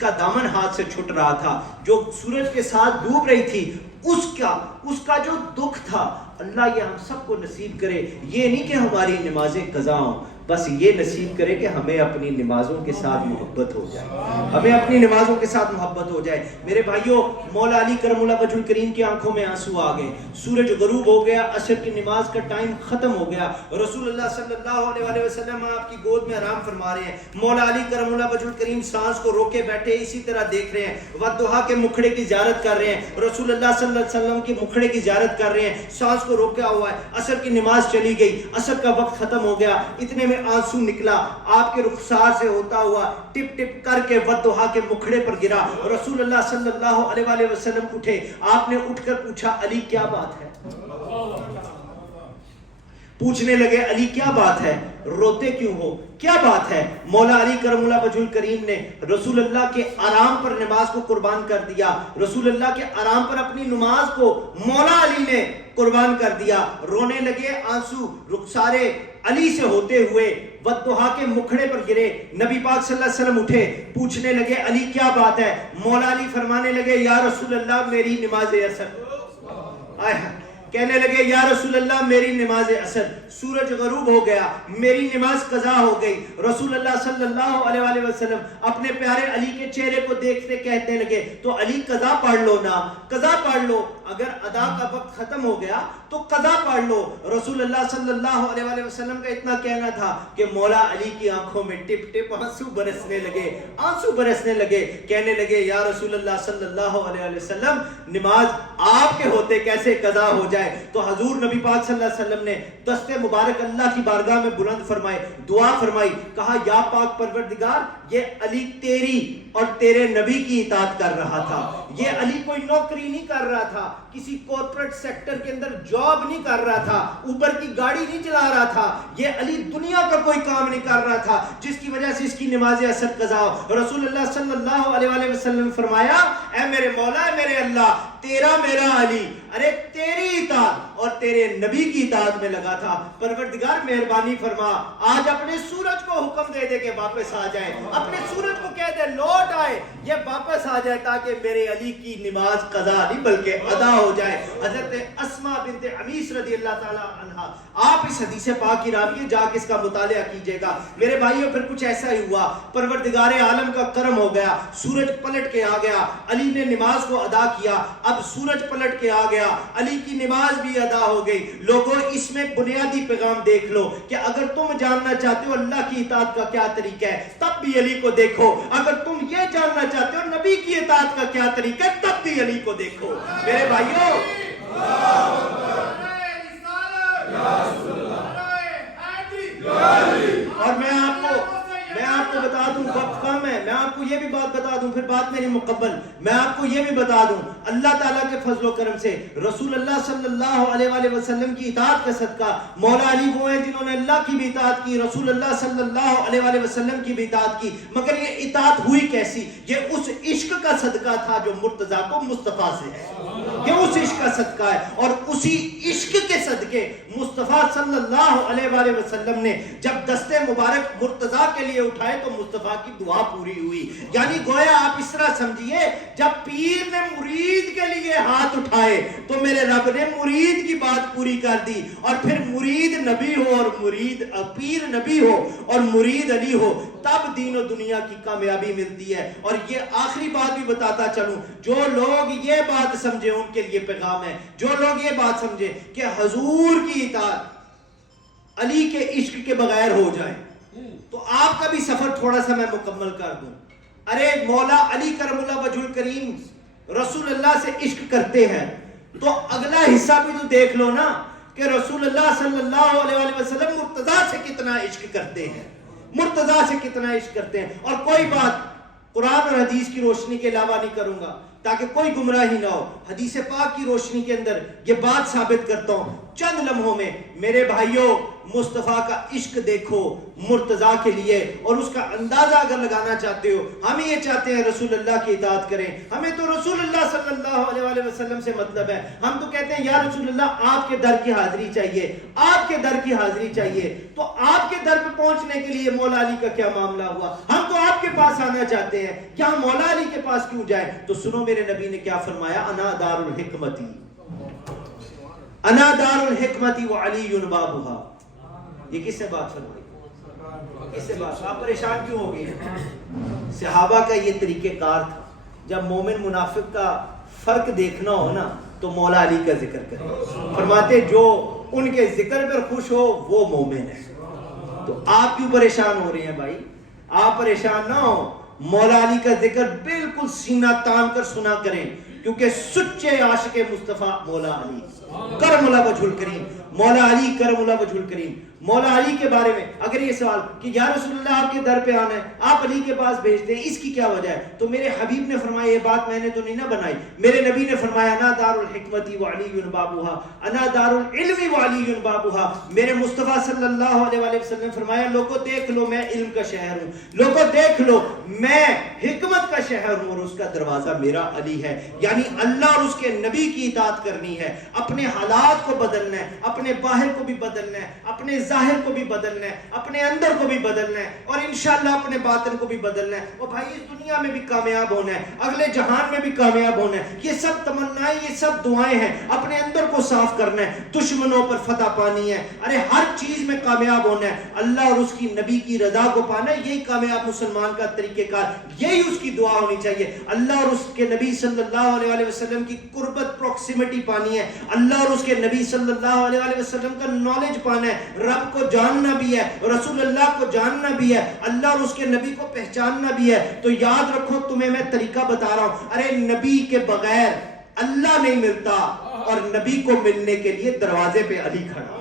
کا دامن ہاتھ سے چھٹ رہا تھا، جو سورج کے ساتھ ڈوب رہی تھی، اس کا جو دکھ تھا۔ اللہ یہ ہم سب کو نصیب کرے، یہ نہیں کہ ہماری نمازیں قضا ہوں، بس یہ نصیب کرے کہ ہمیں اپنی نمازوں کے ساتھ محبت ہو جائے، ہمیں اپنی نمازوں کے ساتھ محبت ہو جائے۔ میرے بھائیوں، مولا علی کرم اللہ وجہ الکریم کی آنکھوں میں آنسو آ گئے، سورج غروب ہو گیا، عصر کی نماز کا ٹائم ختم ہو گیا، رسول اللہ صلی اللہ علیہ وآلہ وسلم آپ کی گود میں آرام فرما رہے ہیں، مولا علی کرم اللہ وجہ الکریم سانس کو روکے بیٹھے اسی طرح دیکھ رہے ہیں، والضحیٰ کے مکھڑے کی زیارت کر رہے ہیں، رسول اللہ صلی اللہ علیہ وسلم کے مکھڑے کی زیارت کر رہے ہیں، سانس کو روکا ہوا ہے، عصر کی نماز چلی گئی، عصر کا وقت ختم ہو گیا، اتنے میں آنسو نکلا آپ کے رخسار سے ہوتا ہوا، ٹپ ٹپ کر کے والضحیٰ کے مکھڑے پر گرا۔ رسول اللہ صلی اللہ علیہ وآلہ وسلم اٹھے، آپ نے اٹھ کر پوچھا علی کیا بات ہے؟ پوچھنے لگے علی کیا بات ہے، روتے کیوں ہو، کیا بات ہے؟ مولا علی کرم اللہ وجہ الکریم نے رسول اللہ کے آرام پر نماز کو قربان کر دیا، رسول اللہ کے آرام پر اپنی نماز کو مولا علی نے قربان کر دیا۔ رونے لگے، آنسو رخسار علی سے ہوتے ہوئے والضحیٰ کے مکھڑے پر گرے۔ نبی پاک صلی اللہ علیہ وسلم اٹھے، پوچھنے لگے علی کیا بات ہے؟ مولا علی فرمانے لگے یا رسول اللہ میری نماز عصر، کہنے لگے یا رسول اللہ میری نماز عصر، سورج غروب ہو گیا، میری نماز قضا ہو گئی۔ رسول اللہ صلی اللہ علیہ وآلہ وسلم اپنے پیارے علی کے چہرے کو دیکھتے کہتے لگے تو علی قضا پڑھ لو نا، قضا پڑھ لو، اگر ادا کا وقت ختم ہو گیا تو قضا پڑھ لو۔ رسول اللہ صلی اللہ علیہ وآلہ وسلم کا اتنا کہنا تھا کہ مولا علی کی آنکھوں میں ٹپ ٹپ آنسو برسنے لگے، آنسو برسنے لگے، کہنے لگے یا رسول اللہ صلی اللہ علیہ وآلہ وسلم نماز آپ کے ہوتے کیسے قضا ہو جائے؟ تو حضور نبی پاک صلی اللہ علیہ وسلم نے دست مبارک اللہ کی بارگاہ میں بلند فرمائے، دعا فرمائی، کہا یا پاک پروردگار یہ علی تیری اور تیرے نبی کی اطاعت کر رہا تھا، یہ علی کوئی نوکری نہیں کر رہا تھا، کسی کارپوریٹ سیکٹر کے اندر جاب نہیں کر رہا تھا، اوپر کی گاڑی نہیں چلا رہا تھا، یہ علی دنیا کا کوئی کام نہیں کر رہا تھا جس کی وجہ سے اس کی نماز عصر قضا ہو۔ رسول اللہ صلی اللہ علیہ وآلہ وسلم نے فرمایا اے میرے مولا، اے میرے اللہ، تیرا میرا علی، ارے تیری اطاعت اور تیرے نبی کی اطاعت میں لگا تھا، پروردگار مہربانی فرما آج اپنے سورج کو حکم دے دے کہ واپس آ جائے، اپنے سورج کو کہہ دے لوٹ آئے، یہ واپس آ جائے تاکہ میرے علی کی نماز قضا نہیں بلکہ ادا ہو جائے۔ حضرت اسماء بنت عمیس رضی اللہ تعالی عنہا، آپ اس حدیث پاک کی راوی جا کے اس کا مطالعہ کیجئے گا میرے بھائیوں۔ پھر کچھ ایسا ہی ہوا، پروردگار عالم کا کرم ہو گیا، سورج پلٹ کے آ گیا، علی نے نماز کو ادا کیا، اب سورج پلٹ کے آ گیا، علی کی نماز بھی ادا ہو گئی۔ لوگوں اس میں بنیادی پیغام دیکھ لو کہ اگر تم جاننا چاہتے ہو اللہ کی اطاعت کا کیا طریقہ ہے تب بھی علی کو دیکھو، اگر تم یہ جاننا چاہتے ہو نبی کی اطاعت کا کیا طریقہ ہے تب بھی علی کو دیکھو میرے بھائیوں۔ اور میں آپ کو بتا دوں، وقت کم ہے، میں آپ کو یہ بھی بات بتا دوں، پھر بات میری مکمل، میں آپ کو یہ بھی بتا دوں اللہ تعالیٰ کے فضل و کرم سے رسول اللہ صلی اللہ علیہ وآلہ وسلم کی اطاعت کا صدقہ مولا علی وہ ہیں جنہوں نے اللہ کی بھی اطاعت کی، رسول اللہ صلی اللہ علیہ وآلہ وسلم کی بھی اطاعت کی، مگر یہ اطاعت ہوئی کیسی؟ یہ اس عشق کا صدقہ تھا جو مرتضیٰ کو مصطفیٰ سے ہے، یہ اس عشق کا صدقہ ہے، اور اسی عشق کے صدقے مصطفیٰ صلی اللہ علیہ وآلہ وسلم نے جب دست مبارک مرتضیٰ کے لیے اٹھائے تو مصطفیٰ کی دعا پوری ہوئی۔ یعنی گویا آپ اس طرح سمجھیے جب پیر نے مرید کے لیے ہاتھ اٹھائے تو میرے رب نے مرید کی بات پوری کر دی، اور پھر مرید نبی ہو اور پیر نبی ہو اور مرید علی ہو تب دین و دنیا کی کامیابی ملتی ہے۔ اور یہ آخری بات بھی بتاتا چلوں، جو لوگ یہ بات سمجھے ان کے لیے پیغام ہے، جو لوگ یہ بات سمجھے کہ حضور کی اطاعت علی کے عشق کے بغیر ہو جائے تو آپ کا بھی سفر تھوڑا سا میں مکمل کر دوں۔ ارے مولا علی کرم اللہ وجہ الکریم رسول اللہ سے عشق کرتے ہیں، تو اگلا حصہ بھی تو دیکھ لو نا کہ رسول اللہ صلی اللہ علیہ وسلم مرتضیٰ سے کتنا عشق کرتے ہیں، مرتضیٰ سے کتنا عشق کرتے ہیں. اور کوئی بات قرآن اور حدیث کی روشنی کے علاوہ نہیں کروں گا تاکہ کوئی گمراہی نہ ہو. حدیث پاک کی روشنی کے اندر یہ بات ثابت کرتا ہوں چند لمحوں میں. میرے بھائیوں، مصطفیٰ کا عشق دیکھو مرتضیٰ کے لیے، اور اس کا اندازہ اگر لگانا چاہتے ہو، ہم یہ چاہتے ہیں رسول اللہ کی اطاعت کریں. ہمیں تو رسول اللہ صلی اللہ علیہ وسلم سے مطلب ہے. ہم تو کہتے ہیں یا رسول اللہ آپ کے در کی حاضری چاہیے، آپ کے در کی حاضری چاہیے. تو آپ کے در پہ پہنچنے کے لیے مولا علی کا کیا معاملہ ہوا؟ ہم تو آپ کے پاس آنا چاہتے ہیں، کیا مولا علی کے پاس کیوں جائیں؟ تو سنو میرے نبی نے کیا فرمایا، انا دار الحکمتی، انا دار الحکمتی وعلی بابھا. یہ کس سے بات فرمائی؟ کس سے بات؟ آپ پریشان کیوں ہو گئے ہیں؟ صحابہ کا یہ طریقہ کار تھا، جب مومن منافق کا فرق دیکھنا ہو نا تو مولا علی کا ذکر کریں. فرماتے جو ان کے ذکر پر خوش ہو وہ مومن ہے. تو آپ کیوں پریشان ہو رہے ہیں بھائی؟ آپ پریشان نہ ہو، مولا علی کا ذکر بالکل سینہ تان کر سنا کریں، کیونکہ سچے عاشق مصطفیٰ مولا علی کرم اللہ وجہ الکریم، مولا علی کرم اللہ وجہ الکریم. مولا علی کے بارے میں اگر یہ سوال کہ یا رسول اللہ آپ کے در پہ آنا ہے، آپ علی کے پاس بھیجتے ہیں، اس کی کیا وجہ ہے؟ تو میرے حبیب نے فرمایا، یہ بات میں نے تو نہیں نہ بنائی، میرے نبی نے فرمایا انا دار الحکمتی وعلی بابھا، انا دار العلم وعلی بابھا. میرے مصطفیٰ صلی اللہ علیہ وسلم نے فرمایا لوگوں دیکھ لو میں علم کا شہر ہوں، لوگوں دیکھ لو میں حکمت کا شہر ہوں، اور اس کا دروازہ میرا علی ہے. یعنی اللہ اور اس کے نبی کی اطاعت کرنی ہے، اپنے حالات کو بدلنا ہے، اپنے باہر کو بھی بدلنا ہے، اپنے ظاہر کو بھی بدلنا ہے، اپنے اندر کو بھی بدلنا ہے، اور انشاءاللہ اپنے باطن کو بھی بدلنا ہے. اور بھائی اس دنیا میں بھی کامیاب ہونا ہے، اگلے جہان میں بھی کامیاب ہونا ہے. یہ سب تمنائیں، یہ سب دعائیں ہیں. اپنے اندر کو صاف کرنا ہے، دشمنوں پر فتح پانی ہے، ارے ہر چیز میں کامیاب ہونا ہے، اللہ اور اس کی نبی کی رضا کو پانا ہے. یہی کامیاب مسلمان کا طریقہ کار، یہی اس کی دعا ہونی چاہیے. اللہ اور اس کے نبی صلی اللہ علیہ وسلم کی قربت، پروکسیمٹی پانی ہے، اللہ اور اس کے نبی صلی اللہ علیہ وسلم کا نالج پانا ہے، رب کو جاننا بھی ہے، رسول اللہ کو جاننا بھی ہے، اللہ اور اس کے نبی کو پہچاننا بھی ہے. تو یاد رکھو تمہیں میں طریقہ بتا رہا ہوں، ارے نبی کے بغیر اللہ نہیں ملتا، اور نبی کو ملنے کے لیے دروازے پہ علی کھڑا ہے،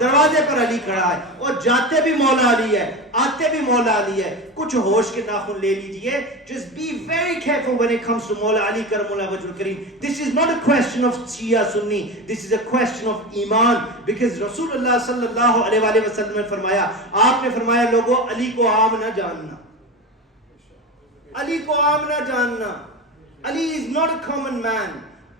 دروازے پر علی کھڑا ہے، اور جاتے بھی مولا علی ہے، آتے بھی مولا علی ہے. کچھ ہوش کے ناخن لے لیجئے. Just be very careful when it comes to مولا علی کرم اللہ وجہ الکریم. This is not a question of Shia Sunni. This is a question of ایمان. Because رسول اللہ صلی اللہ علیہ وسلم نے فرمایا، آپ نے فرمایا لوگوں علی کو عام نہ جاننا، علی کو عام نہ جاننا. علی is not a common man.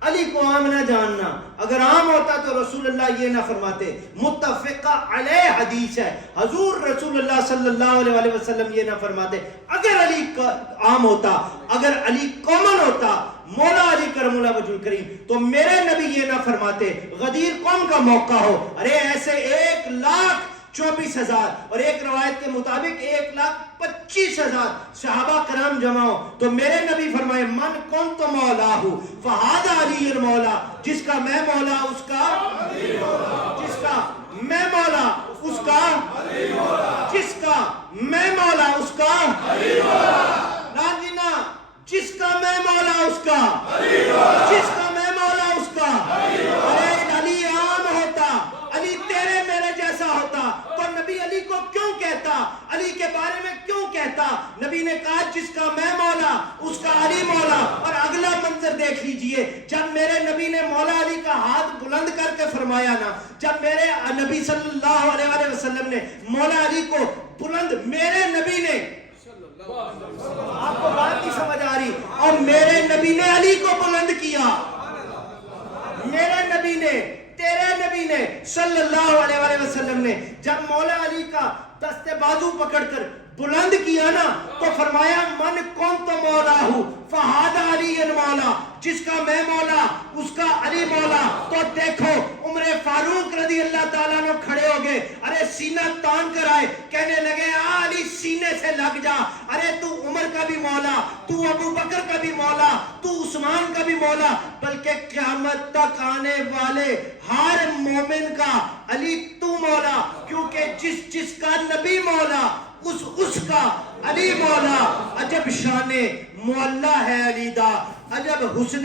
علی کو عام نہ جاننا. اگر عام ہوتا تو رسول اللہ یہ نہ فرماتے. متفقہ علیہ حدیث ہے، حضور رسول اللہ صلی اللہ علیہ وسلم یہ نہ فرماتے. اگر علی عام ہوتا، اگر علی کامن ہوتا، مولا علی کرم اللہ وجہ الکریم، تو میرے نبی یہ نہ فرماتے غدیر قوم کا موقع ہو، ارے ایسے 1,24,000 اور ایک روایت کے مطابق 1,25,000 صحابہ کرام جمع ہو، تو میرے نبی فرمائے من کون تو مولا ہوں فہذا علی مولا، جس کا میں مولا اس کا علی مولا، جس کا میں مولا اس کا علی مولا، جس کا میں مولا اس کا علی مولا. نا جی نا، جس کا میں مولا اس کا علی مولا، جس کا میں مولا اس کا علی مولا. ارے علی عام ہوتا، علی تیرے میرے جیسا ہوتا تو نبی علی کو کیوں کہتا، علی کے بارے میں کیوں کہتا؟ نبی نے کہا جس کا میں مولا اس کا علی مولا. اور اگلا منظر دیکھ لیجئے، جب میرے نبی نے مولا علی کا ہاتھ بلند کر کے فرمایا نا، جب میرے نبی صلی اللہ علیہ وسلم نے مولا علی کو بلند، میرے نبی نے، آپ کو بات نہیں سمجھ آ رہی، اور میرے نبی نے علی کو بلند کیا، میرے نبی نے، تیرے نبی نے صلی اللہ علیہ وسلم نے جب مولا علی کا دست بازو پکڑ کر بلند کیا نا، تو فرمایا من کون تو مولا ہوں فہذا علی مولا، جس کا میں مولا اس کا علی مولا. تو دیکھو عمر فاروق رضی اللہ تعالیٰ نے کھڑے ہو گئے، ارے سینہ تان کر آئے، کہنے لگے علی سینے سے لگ جا، ارے تو عمر کا بھی مولا، تو ابو بکر کا بھی مولا، تو عثمان کا بھی مولا، بلکہ قیامت تک آنے والے ہر مومن کا علی تو مولا، کیونکہ جس کا نبی مولا اس کا علی مولا. عجب شان معلا ہے علی دا، عجب حسن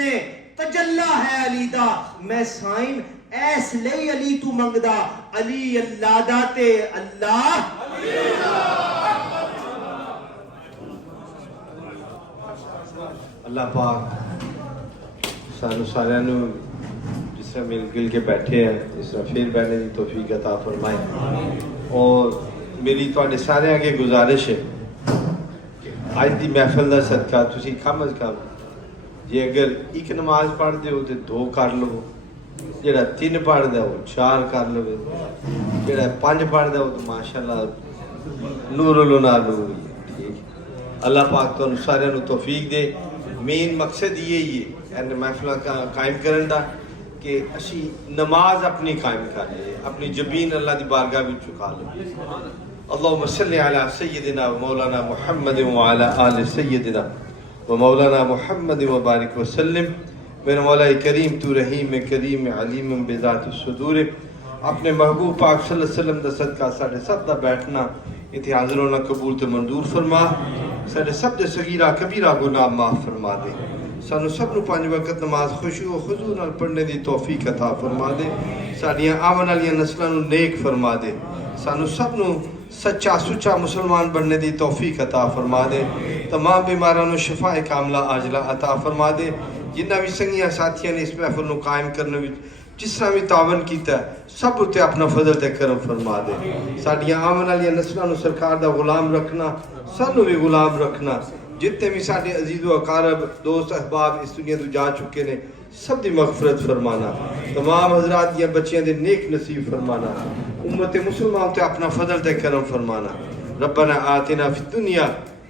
تجلا ہے علی دا میں سائن ایس لئی علی تو منگدا علی اللہ دا تے اللہ اللہ پاک سانو سارے جس طرح مل گل کے بیٹھے ہیں اس طرح پھر بہنے کی توفیق عطا فرمائے. اور میری تواڈے سارے آگے گزارش ہے کہ اج دی محفل دا صدقہ تسی کم از کم جے اگر ایک نماز پڑھ دے ہو تے 2 کر لو, جڑا 3 پڑھ دے ہو 4 کر لو, جڑا 5 پڑھ دے ہو تو ماشاءاللہ نور لنا نور. اللہ پاک تو سارے نو توفیق دے. مین مقصد یہی ہے محفلہ قائم کرن دا کہ اسی نماز اپنی قائم کر لے, اپنی جبین اللہ دی بارگاہ میں چکا لے. اللہم صلی علی سیدنا و مولانا محمد و علی آل سیدنا و مولانا محمد و بارک وسلم. میرے مولا کریم تو رحیم کریم علیم بذات الصدور. اپنے محبوب پاک صلی اللہ علیہ وسلم دا صدقہ ساڑھے سب دا بیٹھنا اتنے حاضر ہونا قبول تے منظور فرما. ساڑھے سب دے صغیرہ کبیرہ گناہ معاف فرما دے. سانو سب نو 5 وقت نماز خشوع و خضوع نال پڑھنے دی توفیق عطا فرما دے. ساڈیاں آون والیاں نسلاں نو نیک فرما دے. سانو سب نو سچا سچا مسلمان بننے دی توفیق عطا فرما دے. تمام بیماراں نو شفاء کاملہ عاجلہ عطا فرما دے. جنہ بھی سنگیاں ساتھیاں نے اس محفل نو قائم کرنے وچ جس طرح بھی تعاون کیتا ہے سب اتے اپنا فضل تے کرم فرما دے. ساڈیاں آون والیاں نسلاں نو سرکار دا غلام رکھنا, سانو بھی غلام رکھنا. جتنے بھی ساڈے عزیز و اقارب دوست احباب اس دنیا تو جا چکے نے سب دی مغفرت فرمانا. تمام حضرات دیاں بچیاں دے نیک نصیب فرمانا. امت مسلمان تے اپنا فضل تے کرم فرمانا. ربنا آتنا فی الدنیا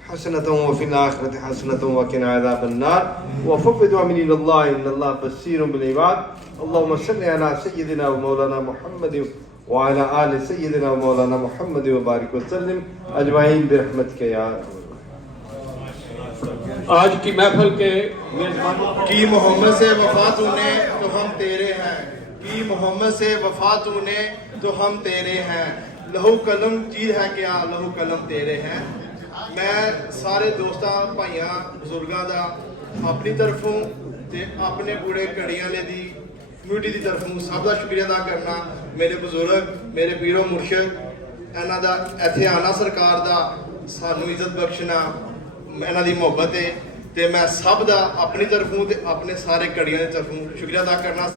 حسنة وفي الآخرة حسنة وقنا عذاب النار وفوض أمري إلى الله إن الله بصير بالعباد. اللهم صل على سيدنا ومولانا محمد وعلى آل سيدنا ومولانا محمد وبارك وسلم أجمعين برحمتك يا آج کی محفل کے میزبان کی محمد سے وفا تو نے تو ہم تیرے ہیں, کی محمد سے وفا تو نے تو ہم تیرے ہیں. لہو قلم چیز ہے کیا لہو قلم تیرے ہیں. میں سارے دوستاں بھائیاں بزرگاں دا اپنی طرفوں تے اپنے بوڑھے کڑیاں نے دی کمیونٹی دی طرفوں سب دا شکریہ ادا کرنا. میرے بزرگ میرے پیرو مرشد انہاں دا ایتھے آنا سرکار دا سانو عزت بخشنا انہاں دی محبت ہے تے میں سب دا اپنی طرفوں تے اپنے سارے کڑیاں دی طرفوں شکریہ ادا کرنا.